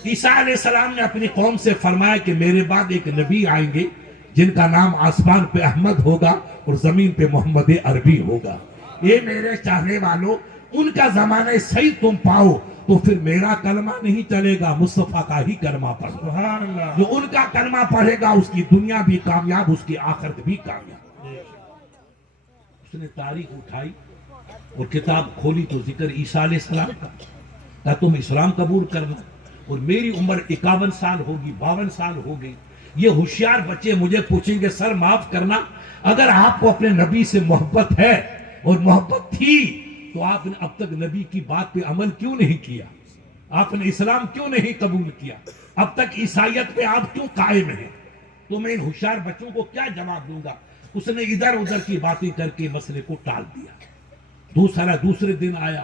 عیسیٰ علیہ السلام نے اپنی قوم سے فرمایا کہ میرے بعد ایک نبی آئیں گے جن کا نام آسمان پہ احمد ہوگا اور زمین پہ محمد عربی ہوگا. یہ میرے چاہنے والوں، ان کا زمانہ صحیح تم پاؤ تو پھر میرا کلمہ نہیں چلے گا، مصطفیٰ کا ہی کلمہ پڑھو. سبحان اللہ. جو ان کا کلمہ پڑھے گا اس کی دنیا بھی کامیاب، اس کی آخرت بھی کامیاب. اس نے تاریخ اٹھائی اور کتاب کھولی تو ذکر عیسیٰ علیہ السلام کا. کہا تم اسلام قبول کرنا. اور میری عمر 51 سال ہوگی، 52 سال ہو گئی. یہ ہوشیار بچے مجھے پوچھیں گے سر معاف کرنا، اگر آپ کو اپنے نبی سے محبت ہے اور محبت تھی تو آپ نے اب تک نبی کی بات پہ عمل کیوں نہیں کیا؟ آپ نے اسلام کیوں نہیں قبول کیا؟ اب تک عیسائیت پہ آپ کیوں قائم ہیں؟ تو میں ان ہوشیار بچوں کو کیا جواب دوں گا؟ اس نے ادھر ادھر کی باتیں کر کے مسئلے کو ٹال دیا. دوسرے دن آیا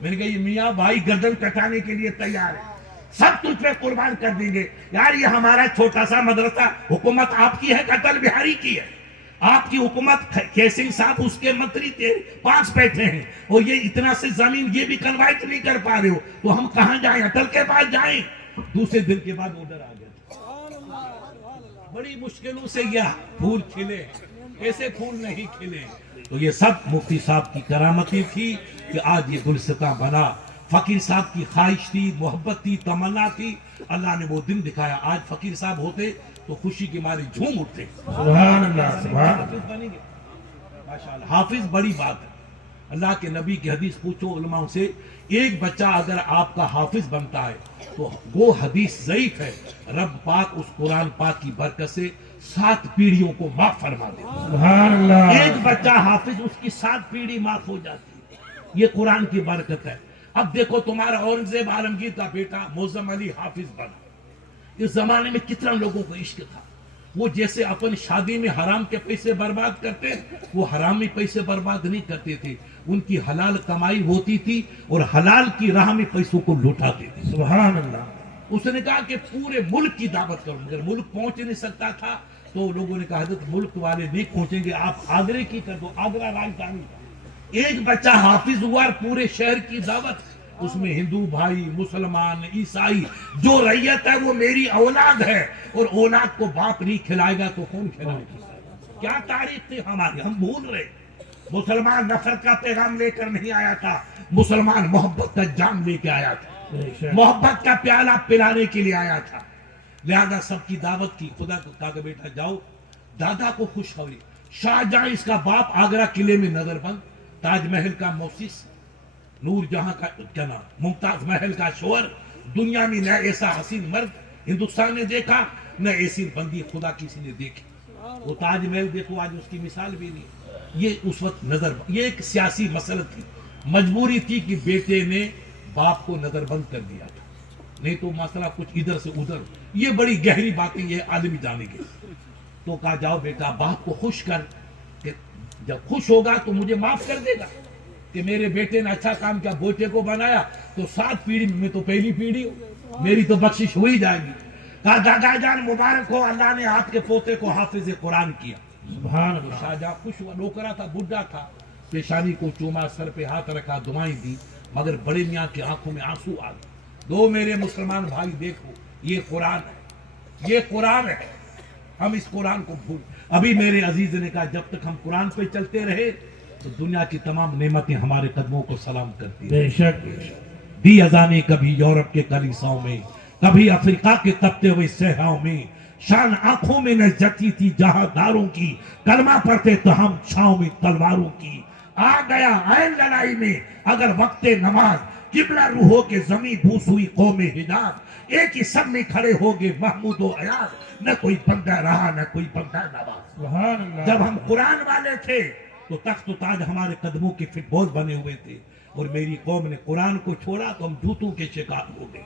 میں نے کہا یہ میاں بھائی گردن کٹانے کے لیے تیار ہے، سب تجھ پہ قربان کر دیں گے. یار یہ ہمارا چھوٹا سا مدرسہ، حکومت آپ کی ہے کہ اٹل بہاری کی ہے؟ آپ کی حکومت کیسنگ صاحب اس کے منتری تھے، 5 بیٹھے ہیں، اور یہ اتنا سے زمین یہ بھی کنوائٹ نہیں کر پا رہے ہو، تو ہم کہاں جائیں؟ اٹل کے پاس جائیں. دوسرے دن کے بعد آرڈر آ گیا. بڑی مشکلوں سے یہ پھول کھلے، ایسے پھول نہیں کھلے. تو یہ سب مفتی صاحب کی کرامتی تھی کہ آج یہ گلستاں بنا. فقیر صاحب کی خواہش تھی، محبت تھی، تمنا تھی، اللہ نے وہ دن دکھایا. آج فقیر صاحب ہوتے تو خوشی کے مارے جھوم اٹھتے. سبحان اللہ، سبحان حافظ بنیں گے ماشاءاللہ. حافظ بڑی بات ہے. اللہ کے نبی کی حدیث پوچھو علماء سے، ایک بچہ اگر آپ کا حافظ بنتا ہے تو وہ حدیث ضعیف ہے، رب پاک اس قرآن پاک کی برکت سے 7 پیڑھیوں کو معاف فرما دے. سبحان اللہ. ایک بچہ حافظ، اس کی 7 پیڑھی معاف ہو جاتی ہے. یہ قرآن کی برکت ہے. اب دیکھو تمہارا اورنگزیب عالمگیر کا بیٹا موزم علی حافظ بنا. اس زمانے میں کتنا لوگوں کو عشق تھا. وہ جیسے اپن شادی میں حرام کے پیسے برباد کرتے، وہ حرامی پیسے برباد نہیں کرتے تھے. ان کی حلال کمائی ہوتی تھی اور حلال کی راہ میں پیسوں کو لوٹاتے تھے. سبحان اللہ. اس نے کہا کہ پورے ملک کی دعوت کروں. مگر ملک پہنچ نہیں سکتا تھا تو لوگوں نے کہا حضرت ملک والے نہیں پہنچیں گے، آپ آگرے کی کر دو. آگرہ راجدھانی. ایک بچہ حافظ ہوا اور پورے شہر کی دعوت. اس میں ہندو بھائی، مسلمان، عیسائی، جو ریت ہے وہ میری اولاد ہے، اور اولاد کو باپ نہیں کھلائے گا تو کون کھلائے گا؟ کیا تاریخ تھی ہماری، ہم بھول رہے. مسلمان نفرت کا پیغام لے کر نہیں آیا تھا، مسلمان محبت کا جام لے کے آیا تھا، محبت کا پیالہ پلانے کے لیے آیا تھا. لہذا سب کی دعوت کی. خدا کو کہا کہ بیٹا جاؤ، دادا کو خوشخبری. شاہجہاں اس کا باپ آگرہ قلعے میں نظر بند، تاج محل کا موسس، نور جہاں کا کیا نام، ممتاز محل کا شوہر. دنیا میں نہ ایسا حسین مرد ہندوستان نے دیکھا، نہ ایسی بندی خدا کسی نے دیکھی. وہ تاج محل دیکھو، آج اس کی مثال بھی نہیں. یہ اس وقت نظر، یہ ایک سیاسی مسئلہ تھی، مجبوری تھی کہ بیٹے نے باپ کو نظر بند کر دیا تھا، نہیں تو مسئلہ کچھ ادھر سے ادھر. یہ بڑی گہری باتیں یہ عالمی جانے گے. تو کہا جاؤ بیٹا باپ کو خوش کر، کہ جب خوش ہوگا تو مجھے معاف کر دے گا کہ میرے بیٹے نے اچھا کام کیا، بیٹے کو بنایا تو 7 پیڑھی میں تو پہلی پیڑھی ہوں، میری تو بخشش ہو ہی جائے گی. کہا دادا جان مبارک ہو، اللہ نے آپ کے پوتے کو حافظ قرآن کیا. سبحان اللہ. شاہجہاں خوش ہوا. نوکرا تھا، بڈھا تھا، پیشانی کو چوما، سر پہ ہاتھ رکھا، دعائیں دی. مگر بڑے میاں کی آنکھوں میں آنسو آ گئے. دو میرے مسلمان بھائی دیکھو، یہ قرآن ہے، یہ قرآن ہے. ہم اس قرآن کو بھول. ابھی میرے عزیز نے کہا جب تک ہم قرآن پہ چلتے رہے تو دنیا کی تمام نعمتیں ہمارے قدموں کو سلام کرتی ہیں. بے شک. دی اذانیں کبھی یورپ کے کلیساؤں میں، کبھی افریقہ کے تپتے ہوئے صحراؤں میں. شان آنکھوں میں نہ جتی تھی جہاں داروں کی، کلمہ پڑھتے تو ہم چھاؤں میں تلواروں کی. آ گیا عین لڑائی میں اگر وقت نماز، قبلہ روحوں کے زمیں بوس ہوئی قوم حجاز. ایک ہی سب میں کھڑے ہوگے محمود و ایاز، نہ کوئی بندہ رہا نہ کوئی بندہ نواز. سبحان اللہ. جب ہم قرآن والے تھے تو تخت و تاج ہمارے قدموں کے فٹ بال بنے ہوئے تھے، اور میری قوم نے قرآن کو چھوڑا تو ہم جوتوں کے شکار ہو گئے.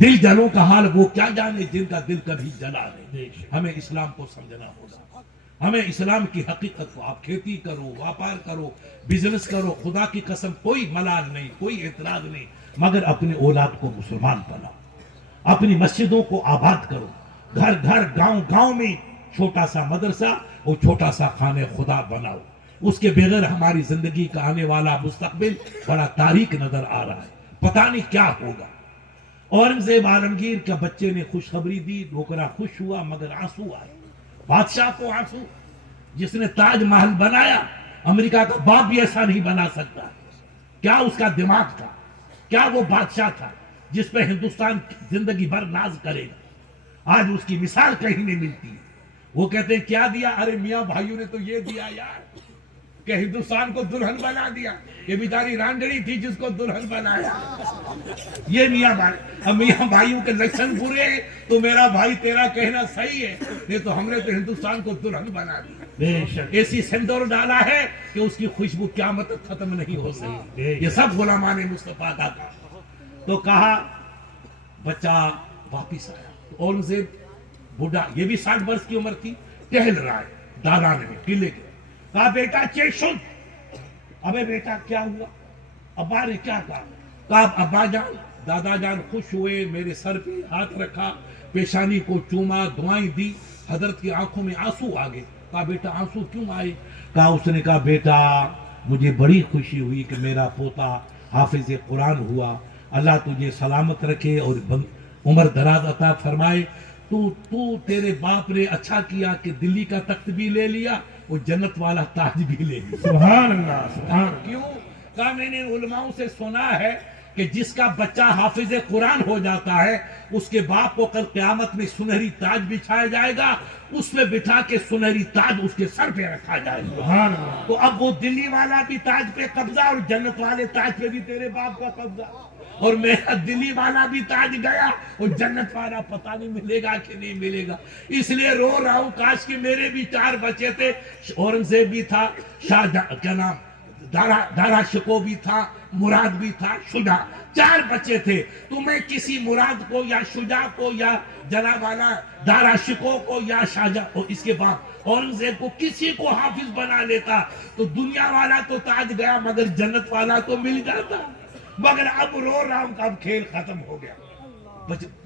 دل جلوں کا حال وہ کیا جانے جن کا دل کبھی جلا نہیں. ہمیں اسلام کو سمجھنا ہوگا، ہمیں اسلام کی حقیقت کو. آپ کھیتی کرو، واپار کرو، بزنس کرو، خدا کی قسم کوئی ملال نہیں، کوئی اعتراض نہیں، مگر اپنے اولاد کو مسلمان بناؤ، اپنی مسجدوں کو آباد کرو. گھر گھر، گاؤں گاؤں میں چھوٹا سا مدرسہ اور چھوٹا سا خانہ خدا بناؤ. اس کے بغیر ہماری زندگی کا آنے والا مستقبل بڑا تاریک نظر آ رہا ہے، پتہ نہیں کیا ہوگا. اورنگزیب عالمگیر کا بچے نے خوشخبری دی، نوکرا خوش ہوا مگر آنسو آئے. بادشاہ کو آنسو. جس نے تاج محل بنایا، امریکہ کا باپ بھی ایسا نہیں بنا سکتا. کیا اس کا دماغ تھا، کیا وہ بادشاہ تھا جس پہ ہندوستان زندگی بھر ناز کرے گا. آج اس کی مثال کہیں نہیں ملتی ہے. وہ کہتے ہیں کیا دیا؟ ارے میاں بھائیوں نے تو یہ دیا یار کہ ہندوستان کو دلہن بنا دیا. یہ بیچاری رانڈڑی تھی جس کو دلہن بنایا. یہ میاں بھائی، اب میاں بھائیوں کے لچھن برے ہیں تو میرا بھائی تیرا کہنا صحیح ہے. نہیں تو ہم نے تو ہندوستان کو دلہن بنا دیا. بے شک. ایسی سندور ڈالا ہے کہ اس کی خوشبو قیامت تک ختم نہیں ہو سکتی. یہ سب غلامان مصطفیٰ کا تھا. تو کہا بچہ واپس آیا. اورنگزیب بوڑھا، یہ بھی 60 برس کی عمر تھی، ٹہل رہا ہے دالان میں قلعے کے. کہا بیٹا چیشن. ابے بیٹا کیا ہوا؟ ابا نے کیا کہا ابا جان دادا جان خوش ہوئے، میرے سر پہ ہاتھ رکھا، پیشانی کو چوما، دعائیں دی، حضرت کی آنکھوں میں آنسو آ گئے۔ کہا بیٹا آنسو کیوں آئے؟ کہا اس نے کہا بیٹا مجھے بڑی خوشی ہوئی کہ میرا پوتا حافظ قرآن ہوا، اللہ تجھے سلامت رکھے اور عمر دراز عطا فرمائے۔ تو تیرے باپ نے اچھا کیا کہ دلی کا تخت بھی لے لیا اور جنت والا تاج بھی لے لیا۔ سبحان اللہ، سبحان اللہ۔ کیوں؟ کہا میں نے علماؤں سے سنا ہے کہ جس کا بچہ حافظ قرآن ہو جاتا ہے اس کے باپ کو کل قیامت میں سنہری تاج بچھایا جائے گا، اس میں بٹھا کے سنہری تاج اس کے سر پہ رکھا جائے گا۔ سبحان اللہ۔ تو اب وہ دلی والا بھی تاج پہ قبضہ اور جنت والے تاج پہ بھی تیرے باپ کا قبضہ، اور میرا دلی والا بھی تاج گیا اور جنت والا پتہ نہیں ملے گا کہ نہیں ملے گا۔ اس لیے رو رہا ہوں کاش کہ میرے بھی 4 بچے تھے، اورنگزیب بھی تھا، کیا نام دارا شکو بھی تھا، مراد بھی تھا، شجاع، 4 بچے تھے، تو میں کسی مراد کو یا شجاع کو یا جناب والا دارا شکو کو یا شاہجہاں کو، اس کے بعد اورنگزیب کو کسی کو حافظ بنا لیتا تو دنیا والا تو تاج گیا مگر جنت والا تو مل جاتا۔ مگر اب رو رہا ہوں کہ اب کھیل ختم ہو گیا۔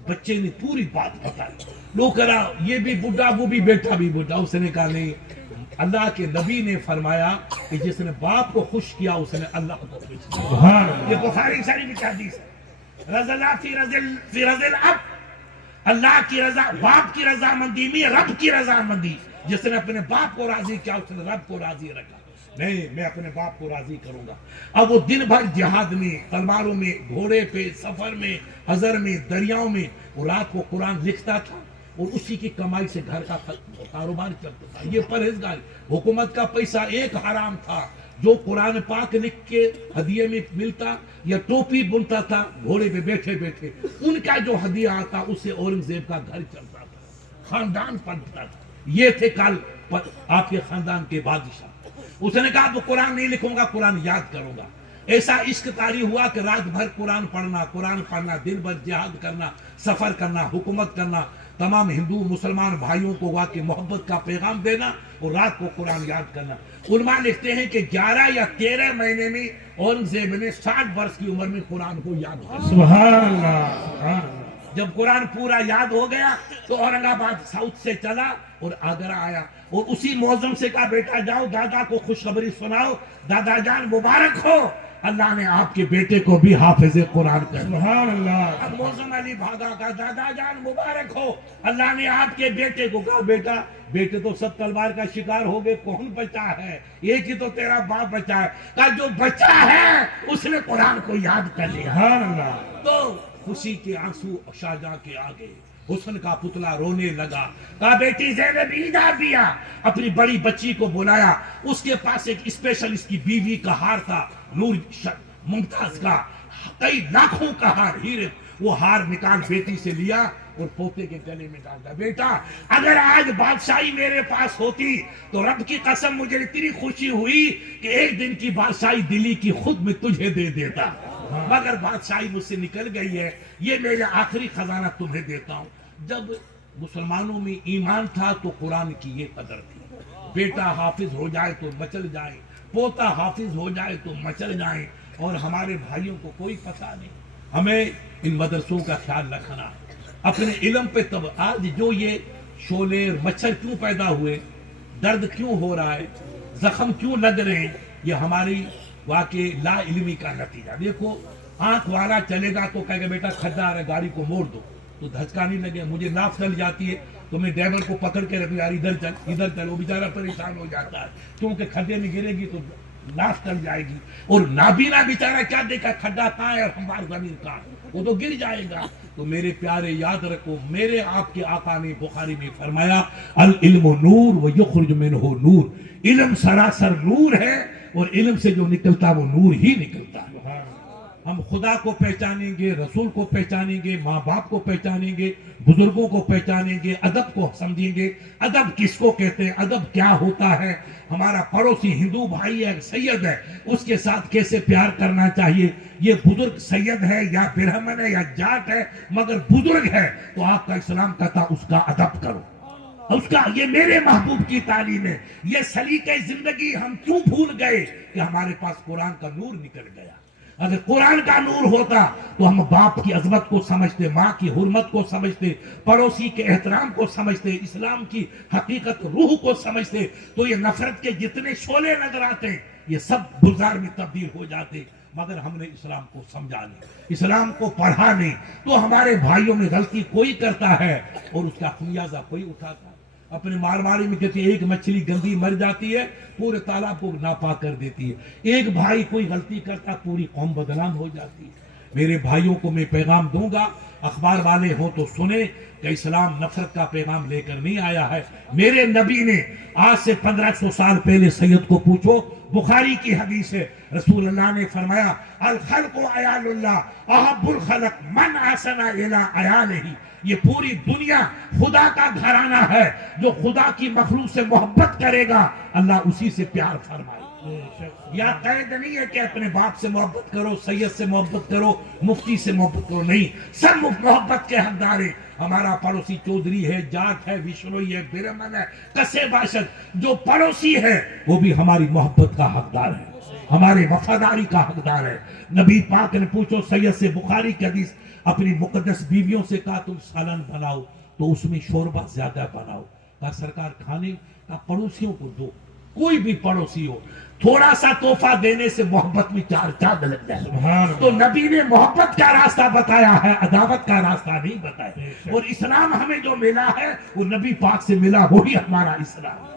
بچے نے پوری بات بتائی، لو کرا یہ بھی بڈھا وہ بھی بیٹا بھی بڈھا۔ اس نے کہا نہیں، اللہ کے نبی نے فرمایا کہ جس نے باپ کو خوش کیا اس نے اللہ کو خوش کیا۔ سبحان اللہ۔ یہ بخاری شریف کی حدیث ہے۔ رضا اللہ فی رضا الاب، اللہ کی رضا، باپ کی رضامندی میں رب کی رضامندی۔ جس نے اپنے باپ کو راضی کیا اس نے رب کو راضی رکھا۔ نہیں میں اپنے باپ کو راضی کروں گا۔ اب وہ دن بھر جہاد میں، تلواروں میں، گھوڑے پہ، سفر میں، حضر میں، دریاؤں میں، وہ رات کو قرآن لکھتا تھا اور اسی کی کمائی سے گھر کا کاروبار چلتا تھا۔ یہ پرہیزگار، حکومت کا پیسہ ایک حرام تھا، جو قرآن پاک لکھ کے ہدیے میں ملتا یا ٹوپی بنتا تھا گھوڑے پہ بیٹھے بیٹھے، ان کا جو ہدیہ آتا اس سے اورنگزیب کا گھر چلتا تھا، خاندان پلتا تھا۔ یہ تھے کل آپ کے خاندان کے بادشاہ۔ اس نے کہا وہ قرآن نہیں لکھوں گا، قرآن یاد کروں گا۔ ایسا عشق طاری ہوا کہ رات بھر قرآن پڑھنا، دن بھر جہاد کرنا، سفر کرنا، حکومت کرنا، تمام ہندو مسلمان بھائیوں کو واقعی محبت کا پیغام دینا اور رات کو قرآن یاد کرنا۔ علماء لکھتے ہیں کہ 11 یا 13 مہینے میں اورنگزیب نے 60 برس کی عمر میں قرآن کو یاد کر لیا۔ سبحان اللہ، سبحان اللہ۔ جب قرآن پورا یاد ہو گیا تو اورنگ آباد ساؤتھ سے چلا اور آگرہ آیا اور اسی معظم سے کہا بیٹا جاؤ دادا کو خوشخبری سناؤ، دادا جان مبارک ہو، اللہ نے آپ کے بیٹے کو بھی حافظ قرآن کر دیا۔ سبحان اللہ۔ اب موزم علی بھاگا، کہا دادا جان مبارک ہو، اللہ نے آپ کے بیٹے کو کہا بیٹا بیٹے تو سب تلوار کا شکار ہو گئے، کون بچا ہے؟ ایک ہی تو تیرا باپ بچا ہے۔ کہا جو بچا ہے اس نے قرآن کو یاد کر لیا۔ سبحان اللہ۔ تو خوشی کے آنسو شاہجہاں کے آگے، حسن کا پتلا رونے لگا۔ کہا بیٹی زینب عید آ دیا، اپنی بڑی بچی کو بلایا، اس کے پاس ایک اسپیشل اس کی بیوی کا ہار تھا، نور ممتاز کا، کئی لاکھوں کا ہار، ہیرے، وہ ہار نکال بیٹی سے لیا اور پوتے کے گلے میں ڈال دیا۔ بیٹا اگر آج بادشاہی میرے پاس ہوتی تو رب کی قسم مجھے اتنی خوشی ہوئی کہ ایک دن کی بادشاہی دلی کی خود میں تجھے دے دیتا، مگر بادشاہی مجھ سے نکل گئی ہے، یہ میرا آخری خزانہ تمہیں دیتا ہوں۔ جب مسلمانوں میں ایمان تھا تو قرآن کی یہ قدر تھی، بیٹا حافظ ہو جائے تو مچل جائے، پوتا حافظ ہو جائے تو مچل جائیں، اور ہمارے بھائیوں کو کوئی پتہ نہیں۔ ہمیں ان مدرسوں کا خیال رکھنا، اپنے علم پہ تب آج جو یہ شعلے مچھر کیوں پیدا ہوئے، درد کیوں ہو رہا ہے، زخم کیوں لگ رہے ہیں، یہ ہماری واقعی لا علمی کا نتیجہ۔ دیکھو آنکھ والا چلے گا تو کہے گا بیٹا کھڈا آ رہا ہے گاڑی کو موڑ دو، تو دھچکا نہیں لگے۔ مجھے ناف چل جاتی ہے تو میں ڈرائیور کو پکڑ کے رکھوں، یار ادھر چل ادھر چل، وہ بیچارہ پریشان ہو جاتا ہے کیونکہ کھڈے میں گرے گی تو ناف چل جائے گی، اور نابینا بیچارہ کیا دیکھا کھڈا کہاں ہے اور ہماری زمین کہاں ہے، وہ تو گر جائے گا۔ تو میرے پیارے یاد رکھو، میرے آپ کے آقا نے بخاری میں فرمایا العلم نور و یخرج منہ نور، علم سراسر نور ہے اور علم سے جو نکلتا وہ نور ہی نکلتا ہے۔ ہم خدا کو پہچانیں گے، رسول کو پہچانیں گے، ماں باپ کو پہچانیں گے، بزرگوں کو پہچانیں گے، ادب کو سمجھیں گے۔ ادب کس کو کہتے ہیں، ادب کیا ہوتا ہے، ہمارا پڑوسی ہندو بھائی ہے، سید ہے، اس کے ساتھ کیسے پیار کرنا چاہیے، یہ بزرگ سید ہے یا برہمن ہے یا جاٹ ہے مگر بزرگ ہے تو آپ کا اسلام کہتا اس کا ادب کرو، اس کا، یہ میرے محبوب کی تعلیم ہے۔ یہ سلیقہ زندگی ہم کیوں بھول گئے کہ ہمارے پاس قرآن کا نور نکل گیا۔ اگر قرآن کا نور ہوتا تو ہم باپ کی عظمت کو سمجھتے، ماں کی حرمت کو سمجھتے، پڑوسی کے احترام کو سمجھتے، اسلام کی حقیقت روح کو سمجھتے، تو یہ نفرت کے جتنے شعلے نظر آتے ہیں یہ سب گلزار میں تبدیل ہو جاتے۔ مگر ہم نے اسلام کو سمجھا نہیں، اسلام کو پڑھا نہیں، تو ہمارے بھائیوں میں غلطی کوئی کرتا ہے اور اس کا خمیازہ کوئی اٹھاتا ہے۔ اپنے مارواڑی میں کہتے ہیں ایک مچھلی گندی مر جاتی ہے پورے تالاب کو ناپاک کر دیتی ہے، ایک بھائی کوئی غلطی کرتا پوری قوم بدنام ہو جاتی ہے۔ میرے بھائیوں کو میں پیغام دوں گا، اخبار والے ہوں تو سنیں کہ اسلام نفرت کا پیغام لے کر نہیں آیا ہے۔ میرے نبی نے آج سے 1500 سال پہلے سید کو پوچھو، بخاری کی حدیث ہے، رسول اللہ نے فرمایا الخلق عیال اللہ احب الخلق من احسن الی عیالہ، یہ پوری دنیا خدا کا گھرانہ ہے، جو خدا کی مخلوق سے محبت کرے گا اللہ اسی سے پیار فرمائے۔ یا قید نہیں ہے کہ اپنے باپ سے محبت کرو، سید سے محبت کرو، مفتی سے محبت کرو، نہیں، سب محبت کے حقدار ہیں۔ ہمارا پڑوسی چودھری ہے، جاٹ ہے، وشنوئی ہے، برہمن ہے، کسے باشد، جو پڑوسی ہے وہ بھی ہماری محبت کا حقدار ہے، ہمارے وفاداری کا حقدار ہے۔ نبی پاک نے پوچھو سید سے، بخاری کی حدیث، اپنی مقدس بیویوں سے کہا تم سالن بناؤ تو اس میں شوربہ زیادہ بناؤ، کہا سرکار کھانے کا پڑوسیوں کو دو، کوئی بھی پڑوسی ہو، تھوڑا سا تحفہ دینے سے محبت میں چار چاند لگ جائے۔ تو نبی نے محبت کا راستہ بتایا ہے، عداوت کا راستہ نہیں بتایا، اور اسلام ہمیں جو ملا ہے وہ نبی پاک سے ملا، وہی ہمارا اسلام ہے۔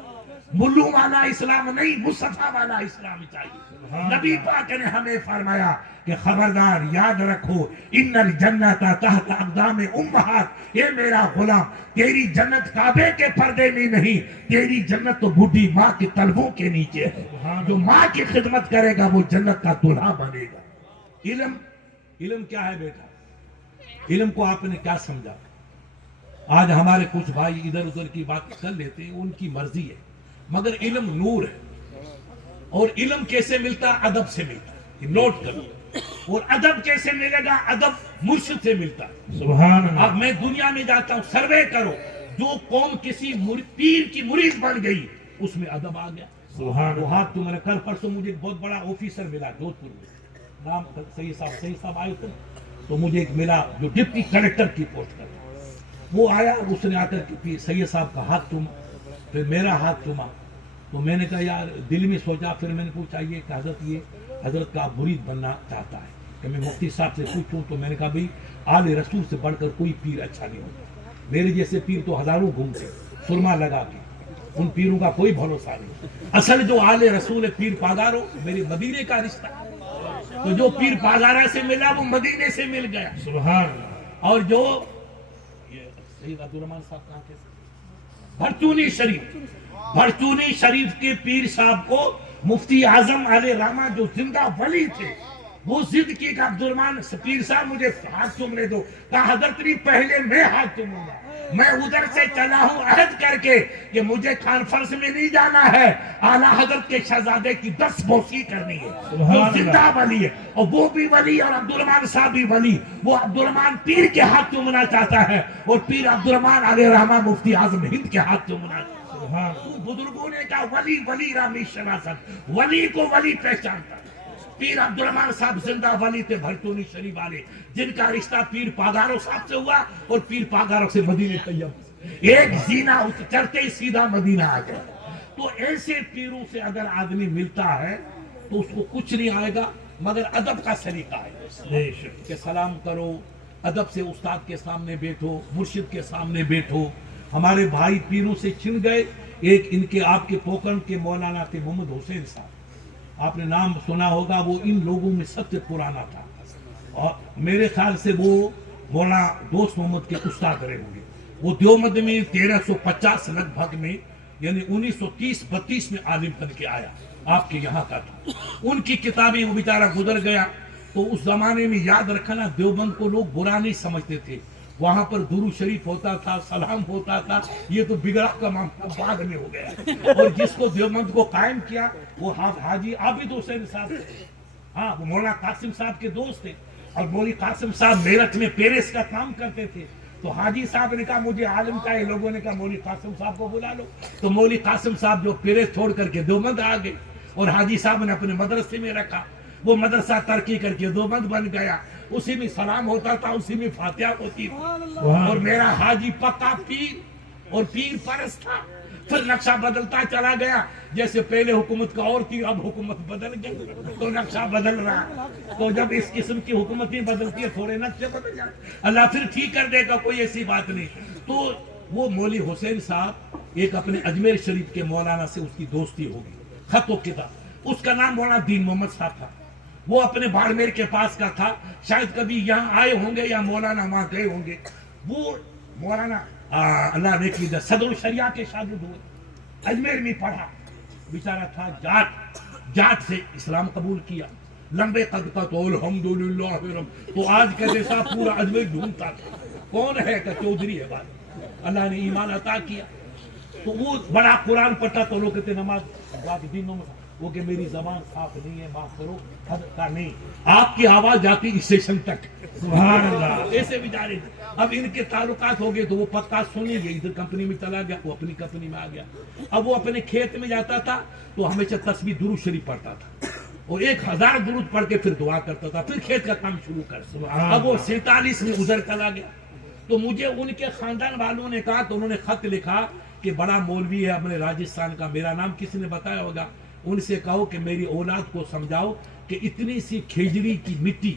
ملو والا اسلام نہیں، مصطفیٰ والا اسلام چاہیے۔ نبی پاک نے ہمیں فرمایا کہ خبردار یاد رکھو ان الجنت تحت اقدام امہات، یہ میرا غلام تیری جنت کعبے کے پردے میں نہیں، تیری جنت تو بڈھی ماں کے تلووں کے نیچے ہے۔ جو ماں کی خدمت کرے گا وہ جنت کا دلہا بنے گا۔ علم کیا ہے بیٹا؟ علم کو آپ نے کیا سمجھا؟ آج ہمارے کچھ بھائی ادھر ادھر کی بات کر لیتے ہیں، ان کی مرضی ہے، مگر علم نور ہے۔ اور علم کیسے ملتا؟ ادب سے ملتا ہے، یہ نوٹ کرو۔ اور ادب کیسے ملے گا؟ ادب مرشد سے ملتا ہے۔ سبحان اللہ۔ اب میں دنیا میں جاتا ہوں، سروے کرو، جو قوم کسی پیر کی مرید بن گئی اس میں ادب آ گیا۔ سبحان وہ ہاتھ تو میں نے کل پرسوں مجھے ایک بہت بڑا آفیسر ملا جودھ پور میں، نام سید صاحب آئے تھے، تو مجھے ایک ملا جو ڈپٹی کلیکٹر کی پوسٹ پر، وہ آیا، اس نے آ کر کے سید صاحب کا ہاتھ چوما، پھر میرا ہاتھ چوما، تو میں نے کہا یار دل میں سوچا، پھر میں نے پوچھا یہ کہ حضرت کا مرید بننا چاہتا ہے کہ میں مفتی صاحب سے پوچھوں، تو میں نے کہا بھئی آل رسول سے بڑھ کر کوئی پیر اچھا نہیں ہوتا، میرے جیسے پیر تو ہزاروں گھومتے سرما لگا کے، ان پیروں کا کوئی بھروسہ نہیں۔ اصل جو آل رسول پیر پاگارو میرے مدینے کا رشتہ، تو جو پیر پاگارہ سے ملا وہ مدینے سے مل گیا۔ سبحان اللہ۔ اور جو سید عبدالرحمن صاحب کہاں کے بھرچونی شریف کے پیر صاحب کو مفتی اعظم علیہ رحمہ جو زندہ ولی تھے، وہ ضد کی کہ عبدالرحمن پیر صاحب مجھے ہاتھ چومنے دو، کہا حضرت نہیں پہلے میں ہاتھ چوموں گا، میں ادھر سے چلا ہوں عہد کر کے کہ مجھے کانفرنس میں نہیں جانا ہے، اعلیٰ حضرت کے شہزادے کی 10 بوسی کرنی ہے، وہ زندہ ولی ہے، اور وہ بھی ولی اور عبدالرحمن صاحب بھی ولی۔ وہ عبدالرحمن پیر کے ہاتھ چومنا چاہتا ہے اور پیر عبدالرحمن علیہ رحمہ مفتی اعظم ہند کے ہاتھ چومنا چاہتا ہے۔ بزرگوں نے کہا ولی رامی شناسد، ولی کو ولی پہچانتا ہے۔ پیر عبدالرحمن صاحب زندہ ولی تھے بھرچونی شریف والے، جن کا رشتہ پیر پاگارو صاحب سے ہوا اور پیر پاگارو سے مدینہ طیب، ایک زینہ چڑھتے ہی سیدھا مدینہ آ گیا۔ تو ایسے پیروں سے اگر آدمی ملتا ہے تو اس کو کچھ نہیں آئے گا مگر ادب کا سلیقہ ہے کہ سلام کرو، ادب سے استاد کے سامنے بیٹھو، مرشد کے سامنے بیٹھو۔ ہمارے بھائی پیروں سے چھن گئے، ایک ان کے آپ کے پوکرن کے مولانا تھے محمد حسین صاحب، آپ نے نام سنا ہوگا، وہ ان لوگوں میں سب سے پرانا تھا، اور میرے خیال سے وہ مولانا دوست محمد کے استاد رہے ہوں گے۔ وہ دیوبند میں 1350 لگ بھگ میں، یعنی 1930-32 میں عالم بن کے آیا، آپ کے یہاں کا تھا۔ ان کی کتابیں، وہ بیچارہ گزر گیا، تو اس زمانے میں یاد رکھنا دیوبند کو لوگ برا نہیں سمجھتے تھے، وہاں پر درود شریف ہوتا تھا، سلام ہوتا تھا، یہ تو بگڑا کا معاملہ بعد میں ہو گیا۔ اور جس کو دیوبند کو قائم کیا وہ حاجی عابد حسین صاحب تھے، ہاں وہ مولانا قاسم صاحب کے دوست تھے، اور مولوی قاسم صاحب میرٹھ میں پیرس کا کام کرتے تھے، تو حاجی صاحب نے کہا مجھے عالم چاہیے، لوگوں نے کہا مولوی قاسم صاحب کو بلا لو، تو مولوی قاسم صاحب جو پیرس چھوڑ کر کے دیوبند آ گئے، اور حاجی صاحب نے اپنے مدرسے میں رکھا۔ وہ مدرسہ ترقی کر کے دیوبند بن گیا، اسی میں سلام ہوتا تھا، اسی میں فاتحہ ہوتی تھی، اور میرا حاجی پکا پیر اور پیر پرست تھا۔ پھر نقشہ بدلتا چلا گیا، جیسے پہلے حکومت کا اور تھی، اب حکومت بدل گئی تو نقشہ بدل رہا۔ تو جب اس قسم کی حکومتیں بدلتی ہے تھوڑے نقشے بدل جاتے، اللہ پھر ٹھیک کر دے گا، کوئی ایسی بات نہیں۔ تو وہ مولوی حسین صاحب ایک اپنے اجمیر شریف کے مولانا سے اس کی دوستی ہوگی، خط و کتاب، اس کا نام مولانا دین محمد صاحب تھا، وہ اپنے باڑمیر کے پاس کا تھا، شاید کبھی یہاں آئے ہوں گے یا مولانا وہاں گئے ہوں گے۔ وہ مولانا اللہ نے کی صدر الشریعہ کے شاگرد ہوئے، اجمیر میں پڑھا، بیچارہ تھا جاٹ سے اسلام قبول کیا، لمبے قد کا تو الحمدللہ رب، تو آج کا جیسا پورا اجمیر ڈھونڈتا تھا کون ہے کہ چودھری ہے بات، اللہ نے ایمان عطا کیا۔ تو وہ بڑا قرآن پڑھتا تو لوگ کہتے نماز دینوں میں، وہ کہ میری زبان صاف نہیں ہے، معاف کرو، حد کا نہیں، آپ کی آواز جاتی اسٹیشن تک، سبحان اللہ، ایسے بھی جا رہے تھے۔ اب ان کے تعلقات ہو گئے تو وہ پکا سنیں گے، ادھر کمپنی میں چلا گیا، وہ اپنی کمپنی میں آ گیا۔ اب وہ اپنے کھیت میں جاتا تھا تو ہمیشہ تسبیح درود شریف پڑھتا تھا، اور 1000 درود پڑھ کے پھر دعا کرتا تھا، پھر کھیت کا کام شروع کر۔ اب وہ 47 میں ادھر چلا گیا، تو مجھے ان کے خاندان والوں نے کہا، تو انہوں نے خط لکھا کہ بڑا مولوی ہے اپنے راجستھان کا، میرا نام کسی نے بتایا ہوگا، ان سے کہو کہ میری اولاد کو سمجھاؤ کہ اتنی سی کھیجڑی کی مٹی،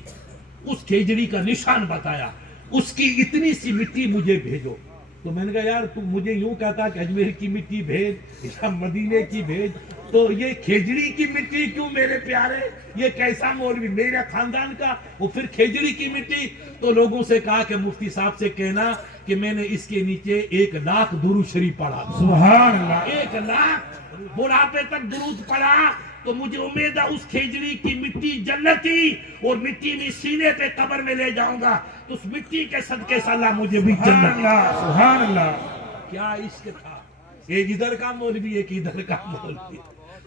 اس کھیجڑی کا نشان بتایا، اس کی اتنی سی مٹی مجھے بھیجو۔ تو میں نے کہا یار تو مجھے یوں کہتا کہ اجمیر کی مٹی بھیج یا مدینے کی بھیج، تو یہ کھیجڑی کی مٹی کیوں میرے پیارے، یہ کیسا مولوی میرے خاندان کا، وہ پھر کھیجڑی کی مٹی۔ تو لوگوں سے کہا کہ مفتی صاحب سے کہنا کہ میں نے اس کے نیچے 1,00,000 درود شریف پڑھا، سبحان اللہ، 1,00,000 بڑھاپے تک درود پڑھا، تو مجھے امید ہے اس کھیجڑی کی مٹی جنتی، اور مٹی میں سینے پہ قبر میں لے جاؤں گا، تو اس مٹی کے صدقے سے اللہ مجھے بھی سبحان جنت۔ اللہ، سبحان اللہ، کیا عشق تھا، ایک ادھر کا مولوی ایک ادھر کا مولوی،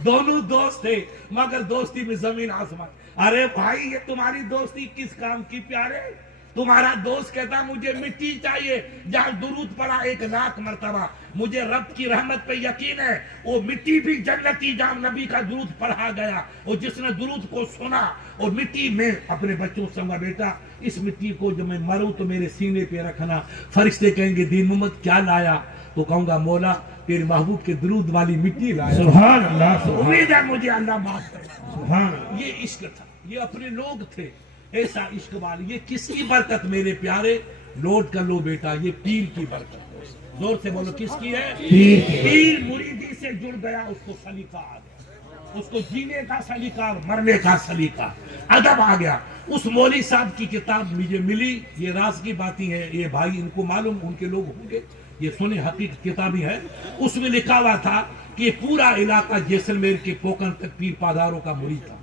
دونوں دوست تھے مگر دوستی میں زمین آسمان۔ ارے بھائی یہ تمہاری دوستی کس کام کی پیارے، تمہارا دوست کہتا مجھے مٹی چاہیے جہاں درود پڑا 1,00,000 مرتبہ، مجھے رب کی رحمت پہ یقین ہے وہ مٹی بھی جنتی جہاں نبی کا درود پڑھا گیا، اور جس نے درود کو سنا اور مٹی میں اپنے بچوں سے کہا بیٹا اس مٹی کو جب میں مروں تو میرے سینے پہ رکھنا، فرشتے کہیں گے دین محمد کیا لایا، تو کہوں گا مولا تیرے محبوب کے درود والی مٹی لایا، سبحان اللہ، امید ہے مجھے اللہ معاف کرے۔ سبحان اللہ، یہ عشق تھا، یہ اپنے لوگ تھے، ایسا عشق والے۔ یہ کس کی برکت میرے پیارے، نوٹ کر لو بیٹا، یہ پیر کی برکت، زور سے بولو کس کی ہے، پیر مریدی سے جڑ گیا، اس کو سلیقہ آ گیا، اس کو جینے کا سلیقہ اور مرنے کا سلیقہ، ادب آ گیا۔ اس مولوی صاحب کی کتاب مجھے ملی، یہ راز کی باتیں ہیں، یہ بھائی ان کو معلوم، ان کے لوگ ہوں گے، یہ سنے حقیقت کتابی ہے، اس میں لکھا ہوا تھا کہ پورا علاقہ جیسلمیر کے پوکن تک پیر پاداروں کا مرید تھا۔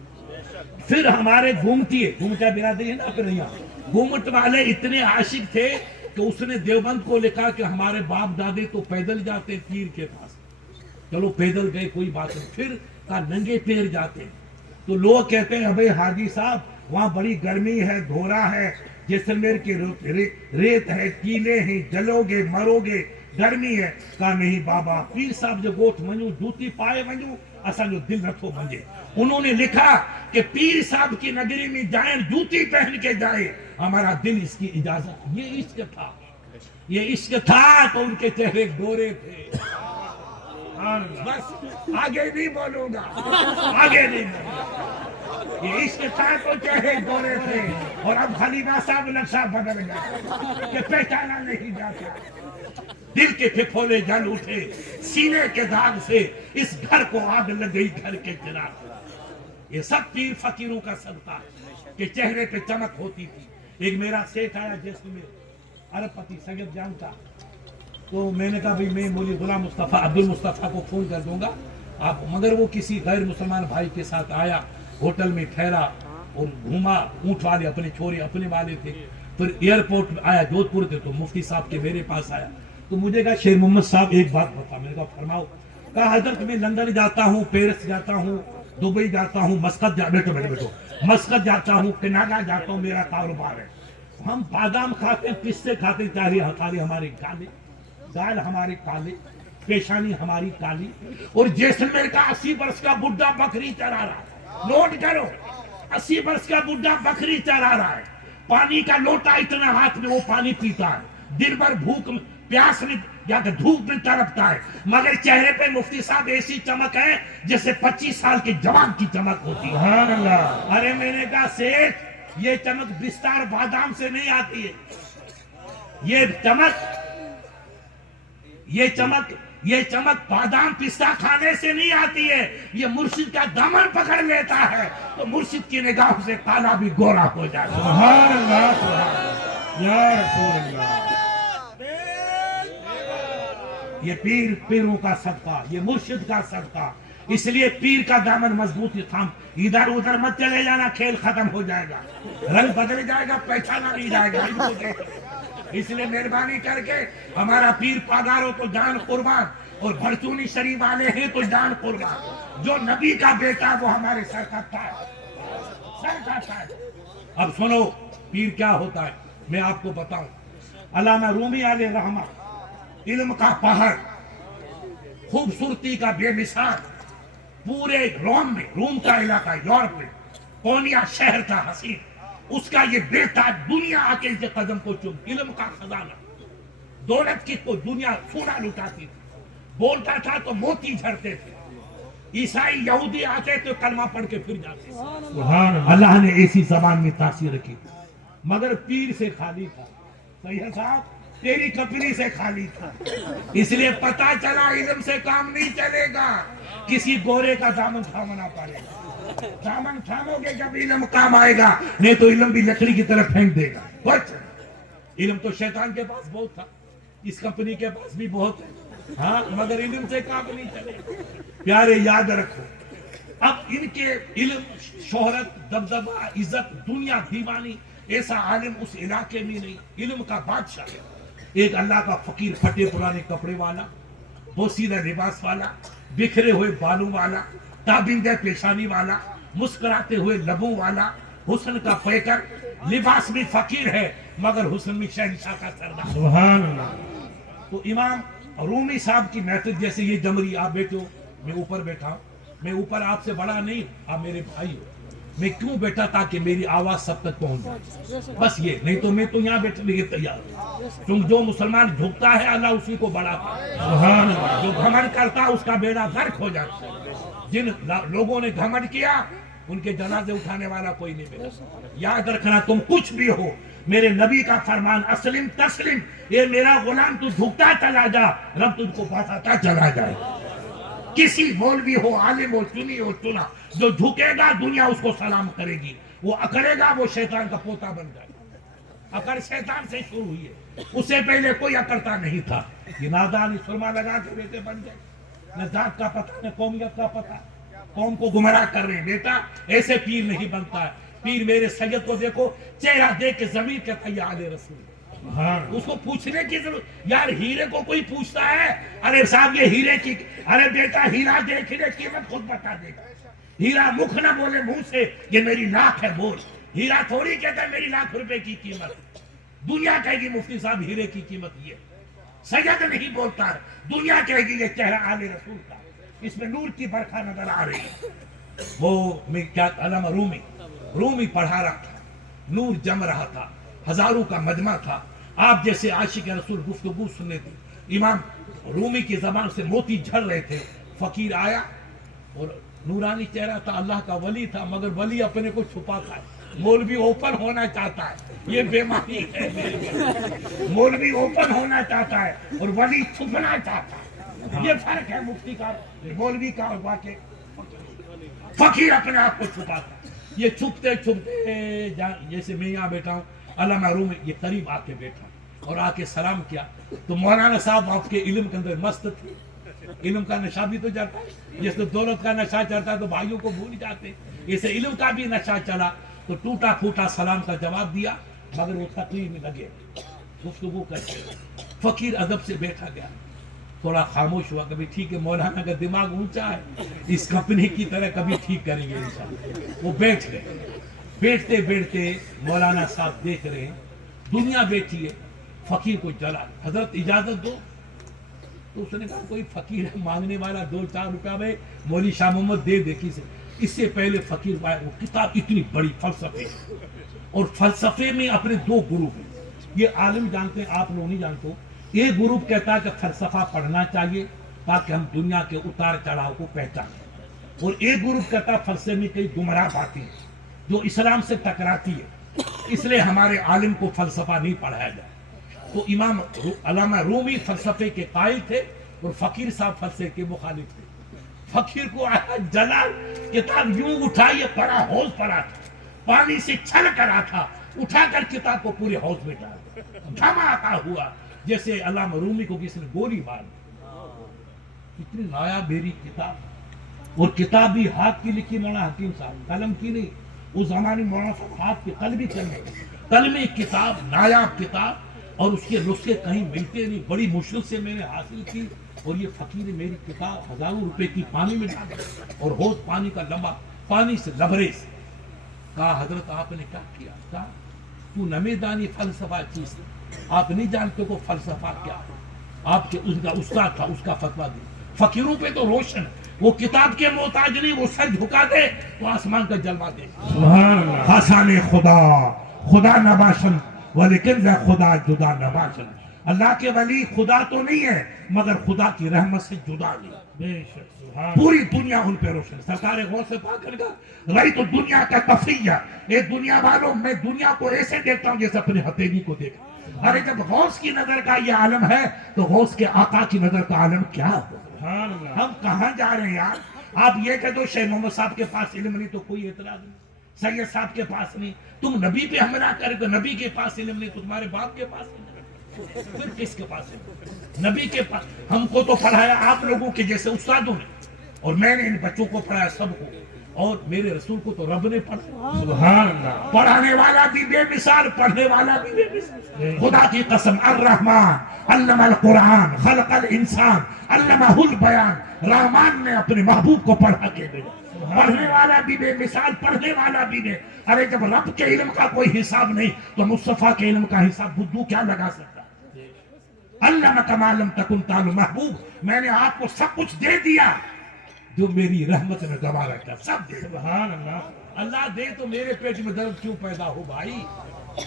پھر ہمارے گھومتا برادری ہے نا اپنے یہاں، گھومٹ والے اتنے عاشق تھے کہ اس نے دیوبند کو لکھا کہ ہمارے باپ دادے تو پیدل جاتے پیر کے پاس، چلو پیدل گئے کوئی بات نہیں، پھر کہا ننگے پیر جاتے، تو لوگ کہتے ہیں ابے حاجی صاحب وہاں بڑی گرمی ہے، دھورا ہے، جیسلمیر کے ریت ہے، کیلے ہیں، جلو گے مرو گے، گرمی ہے۔ کہا نہیں بابا، پیر صاحب جو گوٹھ منجو جوتی پائے منجو اصا جو دل نتھو بنجے۔ انہوں نے لکھا کہ پیر صاحب کی نگری میں جائیں جوتی پہن کے جائیں، ہمارا دل اس کی اجازت۔ یہ عشق تھا، یہ عشق تھا تو ان کے چہرے گورے تھے۔ بس آگے نہیں بولوں گا، آگے نہیں بولوں گا۔ یہ عشق تھا تو چہرے گورے تھے، اور اب خلیفہ صاحب نقشہ بدل گیا کہ پہچانا نہیں جاتا۔ دل کے پھپھولے جل اٹھے، سینے کے داغ سے اس گھر کو آگ لگ گئی، گھر کے چراغ۔ یہ سب پیر فقیروں کا صدقہ کہ چہرے پہ چمک ہوتی تھی۔ ایک میرا سیٹھ آیا جیسلمیر، عرب پتی سید جان کا، تو میں نے کہا بھئی میں مولوی غلام مصطفیٰ عبد المصطفیٰ کو فون کر دوں گا آپ، مگر وہ کسی غیر مسلمان بھائی کے ساتھ آیا، ہوٹل میں ٹھہرا اور گھوما، اونٹ والے اپنے چھوڑے اپنے والے تھے، پھر ایئرپورٹ آیا، جودھ پور تھے، تو مفتی صاحب کے میرے پاس آیا، تو مجھے کہا شیر محمد صاحب ایک بات بتا، میں نے کہا فرماؤ۔ کہا حضرت میں لندن جاتا ہوں، پیرس جاتا ہوں، دبئی جاتا ہوں، مسقط بیٹھو مسقط جاتا ہوں، کینیڈا جاتا ہوں، میرا کاروبار ہے، ہم بادام کھاتے ہیں، پستے کھاتے ہیں، چاہے ہماری کالے، دال ہماری کالے، پیشانی ہماری کالی، اور جیسلمیر کا 80 برس کا بڈھا بکری چرا رہا، نوٹ کرو، 80 برس کا بڈھا بکری چرا رہا ہے، پانی کا لوٹا اتنا ہاتھ میں، وہ پانی پیتا ہے، دن بھر بھوک پیاس میں یا کہ دھوپ میں تڑپتا ہے، مگر چہرے پہ مفتی صاحب ایسی چمک ہے جیسے 25 سال کے جوان کی چمک ہوتی ہے۔ سبحان اللہ۔ ارے میں نے کہا سیٹھ، یہ چمک بستار بادام سے نہیں آتی ہے، یہ چمک بادام پستہ کھانے سے نہیں آتی ہے، یہ مرشد کا دامن پکڑ لیتا ہے تو مرشد کی نگاہ سے کالا بھی گورا ہو جاتا ہے۔ سبحان اللہ، سبحان اللہ، یا رسول اللہ۔ یہ پیروں کا صدقہ، یہ مرشد کا صدقہ، اس لیے پیر کا دامن مضبوطی تھام، ادھر ادھر مت چلے جانا، کھیل ختم ہو جائے گا، رنگ بدل جائے گا، پہچانا نہیں جائے گا۔ اس لیے مہربانی کر کے ہمارا پیر پاگار ہو تو جان قربان، اور بھرچونی شریف والے ہیں تو جان قربان، جو نبی کا بیٹا وہ ہمارے سر کا تاج ہے۔ اب سنو پیر کیا ہوتا ہے، میں آپ کو بتاؤں۔ علامہ رومی علیہ رحمہ، علم کا پہاڑ، خوبصورتی کا بے مثال، پورے روم کا علاقہ، یورپ میں کونیا شہر تھا حسین، اس کا یہ بیٹا دنیا آ کے اس قدم کو چوم، علم کا خزانہ، دولت کی تو دنیا سونا لٹاتی تھی، بولتا تھا تو موتی جھڑتے تھے، عیسائی یہودی آتے تو کلمہ پڑھ کے پھر جاتے۔ سبحان اللہ۔ اللہ نے ایسی زبان میں تاثیر رکھی، مگر پیر سے خالی تھا۔ صحیح ہے صاحب، تیری کپڑی سے خالی تھا، اس لیے پتا چلا علم سے کام نہیں چلے گا، کسی گورے کا دامن تھامنا پڑے گا، دامن تھامو گے جب علم کام آئے گا، نہیں تو علم بھی لکڑی کی طرف پھینک دے گا۔ کچھ علم تو شیطان کے پاس بہت تھا، اس کمپنی کے پاس بھی بہت ہے، ہاں، مگر علم سے کام نہیں چلے گا۔ پیارے یاد رکھو، اب ان کے علم، شہرت، دبدبہ، عزت، دنیا دیوانی، ایسا عالم اس علاقے میں نہیں، علم کا بادشاہ۔ ایک اللہ کا فقیر، پھٹے پرانے کپڑے والا، بوسیدہ لباس والا، بکھرے ہوئے بالوں والا، تابندہ پیشانی والا، مسکراتے ہوئے لبوں والا، حسن کا پیکر، لباس میں فقیر ہے مگر حسن میں شہنشاہ کا سردار۔ سبحان اللہ۔ تو امام رومی صاحب کی محفل جیسے یہ جمری، آپ بیٹھے ہو، میں اوپر بیٹھا ہوں، میں اوپر آپ سے بڑا نہیں، آپ میرے بھائی ہو، میں کیوں بیٹھا تاکہ میری آواز سب تک پہنچ جائے، بس یہ، نہیں تو میں تو یہاں بیٹھنے کے تیار ہوں، کیونکہ جو مسلمان جھکتا ہے اللہ اسی کو بڑھاتا ہے، سبحان اللہ۔ جو گھمنڈ کرتا ہے اس کا بیڑا غرق ہو جاتا ہے۔ جن لوگوں نے گھمنڈ کیا ان کے جنازے اٹھانے والا کوئی نہیں ملا۔ یاد رکھنا، تم کچھ بھی ہو، میرے نبی کا فرمان اسلم تسلم، یہ میرا غلام تو جھکتا چلا جا، رب تجھ کو بتاتا چلا جائے۔ کسی مولوی ہو، عالم ہو، چنی ہو، چنا، جو جھکے گا دنیا اس کو سلام کرے گی، وہ اکڑے گا وہ شیطان کا پوتا بن جائے گا۔ اکڑ شیطان سے شروع ہوئی ہے، اس سے پہلے کوئی اکڑتا نہیں تھا۔ یہ نادانی سرما لگا کے بیٹے بن گئے، نہ ذات کا پتہ نہ قومیت کا پتہ، قوم کو گمراہ کر رہے ہیں۔ بیٹا ایسے پیر نہیں بنتا ہے، پیر میرے سید کو دیکھو، چہرہ دیکھ کے ضمیر کہتا ہے یا آل رسول، اس کو پوچھنے کی ضرورت، یار ہیرے کو کوئی پوچھتا ہے، ارے صاحب یہ ہیرے کی، ارے بیٹا ہیرا دیکھنے قیمت خود بتا دے گا، ہیرا مکھ نہ بولے منہ سے یہ میری لاکھ ہے بول، ہیرا تھوڑی کہتا ہے میری ₹1,00,000 کی قیمت، دنیا کہے گی مفتی صاحب ہیرے کی قیمت یہ، سید نہیں بولتا ہے، دنیا کہے گی یہ چہرہ آل رسول کا، اس میں نور کی برکھا نظر آ رہی ہے۔ وہ میں کیا، علامہ رومی پڑھا رہا تھا، نور جم رہا تھا، ہزاروں کا مجمع تھا، آپ جیسے عاشق رسول گفتگو سننے تھے، امام رومی کی زبان سے موتی جھڑ رہے تھے، فقیر آیا اور نورانی چہرہ تھا، اللہ کا ولی تھا، مگر ولی اپنے کو چھپاتا ہے، مولوی اوپن ہونا چاہتا ہے، یہ بیماری ہے، مولوی اوپن ہونا چاہتا ہے اور ولی چھپنا چاہتا ہے، یہ فرق ہے مفتی کا، مولوی کا اور واقع فقیر اپنے آپ کو چھپاتا ہے، یہ چھپتے چھپتے جیسے میں یہاں بیٹھا ہوں، علامہ رومی یہ قریب آ کے بیٹھا اور آ کے سلام کیا، تو مولانا صاحب آپ کے علم کے اندر مست تھے، علم کا نشہ بھی تو چڑھتا ہے، جیسے دولت کا نشہ چڑھتا ہے تو بھائیوں کو بھول جاتے، اسے علم کا بھی نشہ چلا، تو ٹوٹا پھوٹا سلام کا جواب دیا، مگر وہ تقریر میں لگے گفتگو کرتے، فقیر ادب سے بیٹھا گیا، تھوڑا خاموش ہوا، کبھی ٹھیک ہے مولانا کا دماغ اونچا ہے، اس کمپنی کی طرح کبھی ٹھیک کریں گے انشاءاللہ۔ وہ بیٹھ گئے، بیٹھتے بیٹھتے مولانا صاحب دیکھ رہے ہیں دنیا بیٹھی ہے، فقیر کو جلا، حضرت اجازت دو، تو اس نے کہا کوئی فقیر ہے مانگنے والا 2-4 روپیہ میں مولوی شاہ محمد دے دے کسی، اس سے پہلے فقیر بھائی وہ کتاب اتنی بڑی فلسفے، اور فلسفے میں اپنے دو گروپ ہیں، یہ عالم جانتے ہیں، آپ لوگ نہیں جانتے ہو۔ ایک گروپ کہتا ہے کہ فلسفہ پڑھنا چاہیے تاکہ ہم دنیا کے اتار چڑھاؤ کو پہچانیں، اور ایک گروپ کہتا ہے فلسفے میں کئی گمراہ باتیں ہیں جو اسلام سے ٹکراتی ہے، اس لیے ہمارے عالم کو فلسفہ نہیں پڑھایا جائے۔ تو امام علامہ رومی فلسفے کے قائل تھے اور فقیر صاحب فلسفے کے مخالف تھے۔ فقیر کو آیا جلا، کتاب یوں اٹھائیے پڑا، حوض پڑا تھا، پانی سے چھل کر آتا، اٹھا کر کتاب کو پورے حوض میں ڈال، دھماکہ ہوا جیسے علامہ رومی کو کسی نے گولی مار دی۔ اتنی نایاب میری کتاب، اور کتاب بھی ہاتھ کی لکھی مولانا حکیم صاحب، قلم کی نہیں، اس زمانے میں مولانا صاحب ہاتھ کے قلمی قلمی کتاب، نایاب کتاب، اور اس کے نسخے کہیں ملتے نہیں، بڑی مشکل سے میں نے حاصل کی، اور یہ فقیر نے میری کتاب ہزاروں روپے کی پانی میں ڈالی، اور حوض پانی کا لمبا، پانی سے لبریز۔ کہا حضرت آپ نے کیا کیا؟ کہا تو نمیدانی فلسفہ چیز، آپ نہیں جانتے کو فلسفہ کیا ہے، آپ کے اس کا استاد تھا، اس کا فتویٰ دی۔ فقیروں پہ تو روشن ہے، وہ کتاب کے محتاج نہیں، وہ سر جھکا دے تو آسمان کا جلوہ دے۔ سبحان اللہ، حسن خدا خدا نباشن ولیکن ذا خدا جدا نباشن، اللہ کے ولی خدا تو نہیں ہے مگر خدا کی رحمت سے جدا نہیں۔ بے شک، سبحان پوری دنیا ان پہ روشن۔ سرکار غوث پاک نے کہا رہی تو دنیا کا تفریح، اے دنیا والوں میں دنیا کو ایسے دیکھتا ہوں جیسے اپنے ہتھیلی کو دیکھا۔ ارے جب غوث کی نظر کا یہ عالم ہے تو غوث کے آقا کی نظر کا عالم کیا ہو؟ سبحان اللہ، ہم کہاں جا رہے ہیں یار؟ آپ یہ کہہ دو شیخ محمد صاحب کے پاس علم نہیں تو کوئی اعتراض نہیں، سید صاحب کے پاس نہیں، تم نبی پہ حملہ کرے تو نبی کے پاس علم نہیں تو تمہارے باپ کے پاس علم نہیں، پھر کس کے پاس علم؟ نبی کے پاس۔ ہم کو تو پڑھایا آپ لوگوں کے جیسے استادوں نے، اور میں نے ان بچوں کو پڑھایا سب کو، اور میرے رسول کو تو رب نے پڑھایا۔ سبحان اللہ، پڑھانے والا بھی بے مثال، پڑھنے والا بھی بے مثال۔ خدا کی قسم، الرحمن علم القرآن خلق الانسان علمہ البیان، رحمان نے اپنے محبوب کو پڑھا کے بھیجا۔ پڑھنے والا بھی بے مثال، پڑھنے والا بھی بے۔ ارے جب رب کے علم کا کوئی حساب نہیں تو مصطفیٰ کے علم کا حساب بدو کیا لگا سکتا؟ علمک ما لم تکن تعلم، محبوب میں نے آپ کو سب کچھ دے دیا جو میری رحمت نے دبا رکھا، سب دے۔ سبحان اللہ، اللہ دے تو میرے پیٹ میں درد کیوں پیدا ہو بھائی؟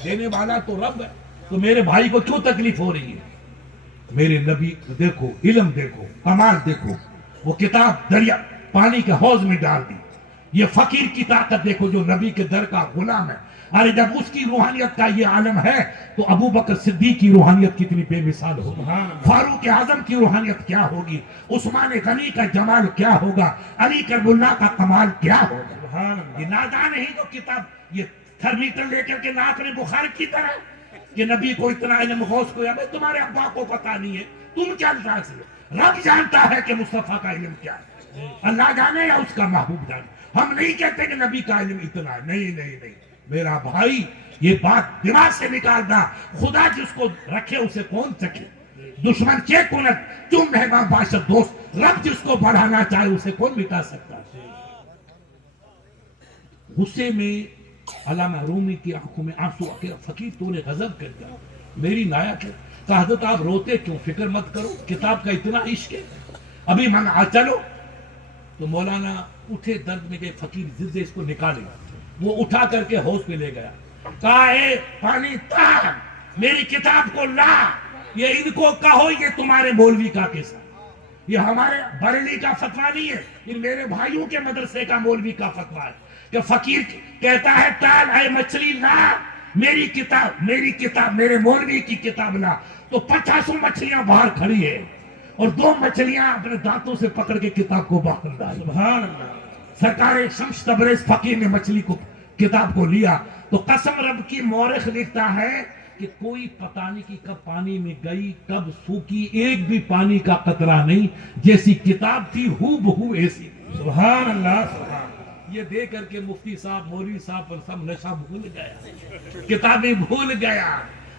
دینے والا تو رب ہے، تو میرے بھائی کو کیوں تکلیف ہو رہی ہے؟ میرے نبی دیکھو، علم دیکھو، کمال دیکھو، وہ کتاب دریا پانی کے حوض میں ڈال دی۔ یہ فقیر کی طاقت دیکھو جو نبی کے در کا غلام ہے۔ ارے جب اس کی روحانیت کا یہ عالم ہے تو ابو بکر صدیق کی روحانیت کتنی بے مثال ہوگی، فاروق اعظم کی روحانیت کیا ہوگی، عثمان غنی کا جمال کیا ہوگا، علی کرم اللہ کا کمال کیا ہوگا۔ سبحان اللہ، یہ نادان ہی تو کتاب یہ تھرمیٹر لے کر کے ناک میں بخار کی طرح کہ نبی کو اتنا علم غوث کو، ابے تمہارے ابا کو پتا نہیں ہے، تم کیا جانتے ہو؟ رب جانتا ہے کہ مصطفیٰ کا علم کیا ہے، اللہ جانے یا اس کا محبوب جانے۔ ہم نہیں کہتے کہ نبی کا علم اتنا ہے، نہیں نہیں نہیں میرا بھائی، یہ بات دماغ سے نکالنا، خدا جس کو رکھے اسے کون چکے، دشمن چیک کنت تم مہمان بادشاہ دوست، رب جس کو بڑھانا چاہے اسے کون مٹا سکتا ہے۔ غصے میں علامہ رومی کی آنکھوں میں آنسو آ کے فقیر تو نے غضب کر دیا، میری نایا کہ حضرت آپ روتے کیوں؟ فکر مت کرو، کتاب کا اتنا عشق ہے، ابھی منع چلو۔ تو مولانا اٹھے، درد میں گئے، فقیر ضد اس کو نکالے، وہ اٹھا کر کے حوض پہ لے گیا، کہا اے پانی تار میری کتاب کو لا، یہ ان کو کہو یہ تمہارے مولوی کا قصہ، یہ ہمارے بریلی کا فتویٰ نہیں ہے، یہ میرے بھائیوں کے مدرسے کا مولوی کا فتویٰ ہے کہ فقیر کہتا ہے ٹال اے مچھلی لا میری کتاب میرے مولوی کی کتاب لا، تو 50 مچھلیاں باہر کھڑی ہے اور 2 مچھلیاں اپنے دانتوں سے پکڑ کے کتاب کو باہر ڈالی۔ سبحان اللہ، سرکار شمس تبریز فقیر نے مچھلی کو کتاب کو لیا تو قسم رب کی، مورخ لکھتا ہے کہ کوئی پتہ نہیں کہ کب پانی میں گئی کب سوکی، ایک بھی پانی کا قطرہ نہیں، جیسی کتاب تھی ہو بہو ایسی۔ سبحان اللہ، سبحان اللہ، یہ دے کر کے مفتی صاحب مولوی صاحب پر سب نشہ بھول گیا، کتابیں بھول گیا۔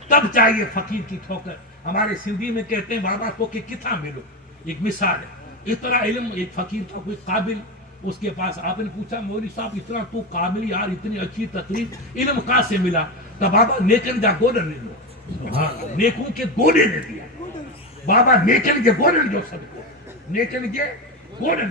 تب چاہیے فقیر کی ٹھوکر۔ ہمارے سندھی میں کہتے ہیں بابا تو کہ کتنا ملو، ایک مثال ہے، اتنا علم، ایک فقیر تھا کوئی قابل، اس کے پاس آپ نے پوچھا مولوی صاحب اتنا تو قابل یار، اتنی اچھی تقریر، علم کہاں سے ملا؟ تو بابا نیکن جا گولن لے لو، نیکوں کے گولے نے دیا، بابا نیکن کے گولن جو سب کو، نیکن کے گولن،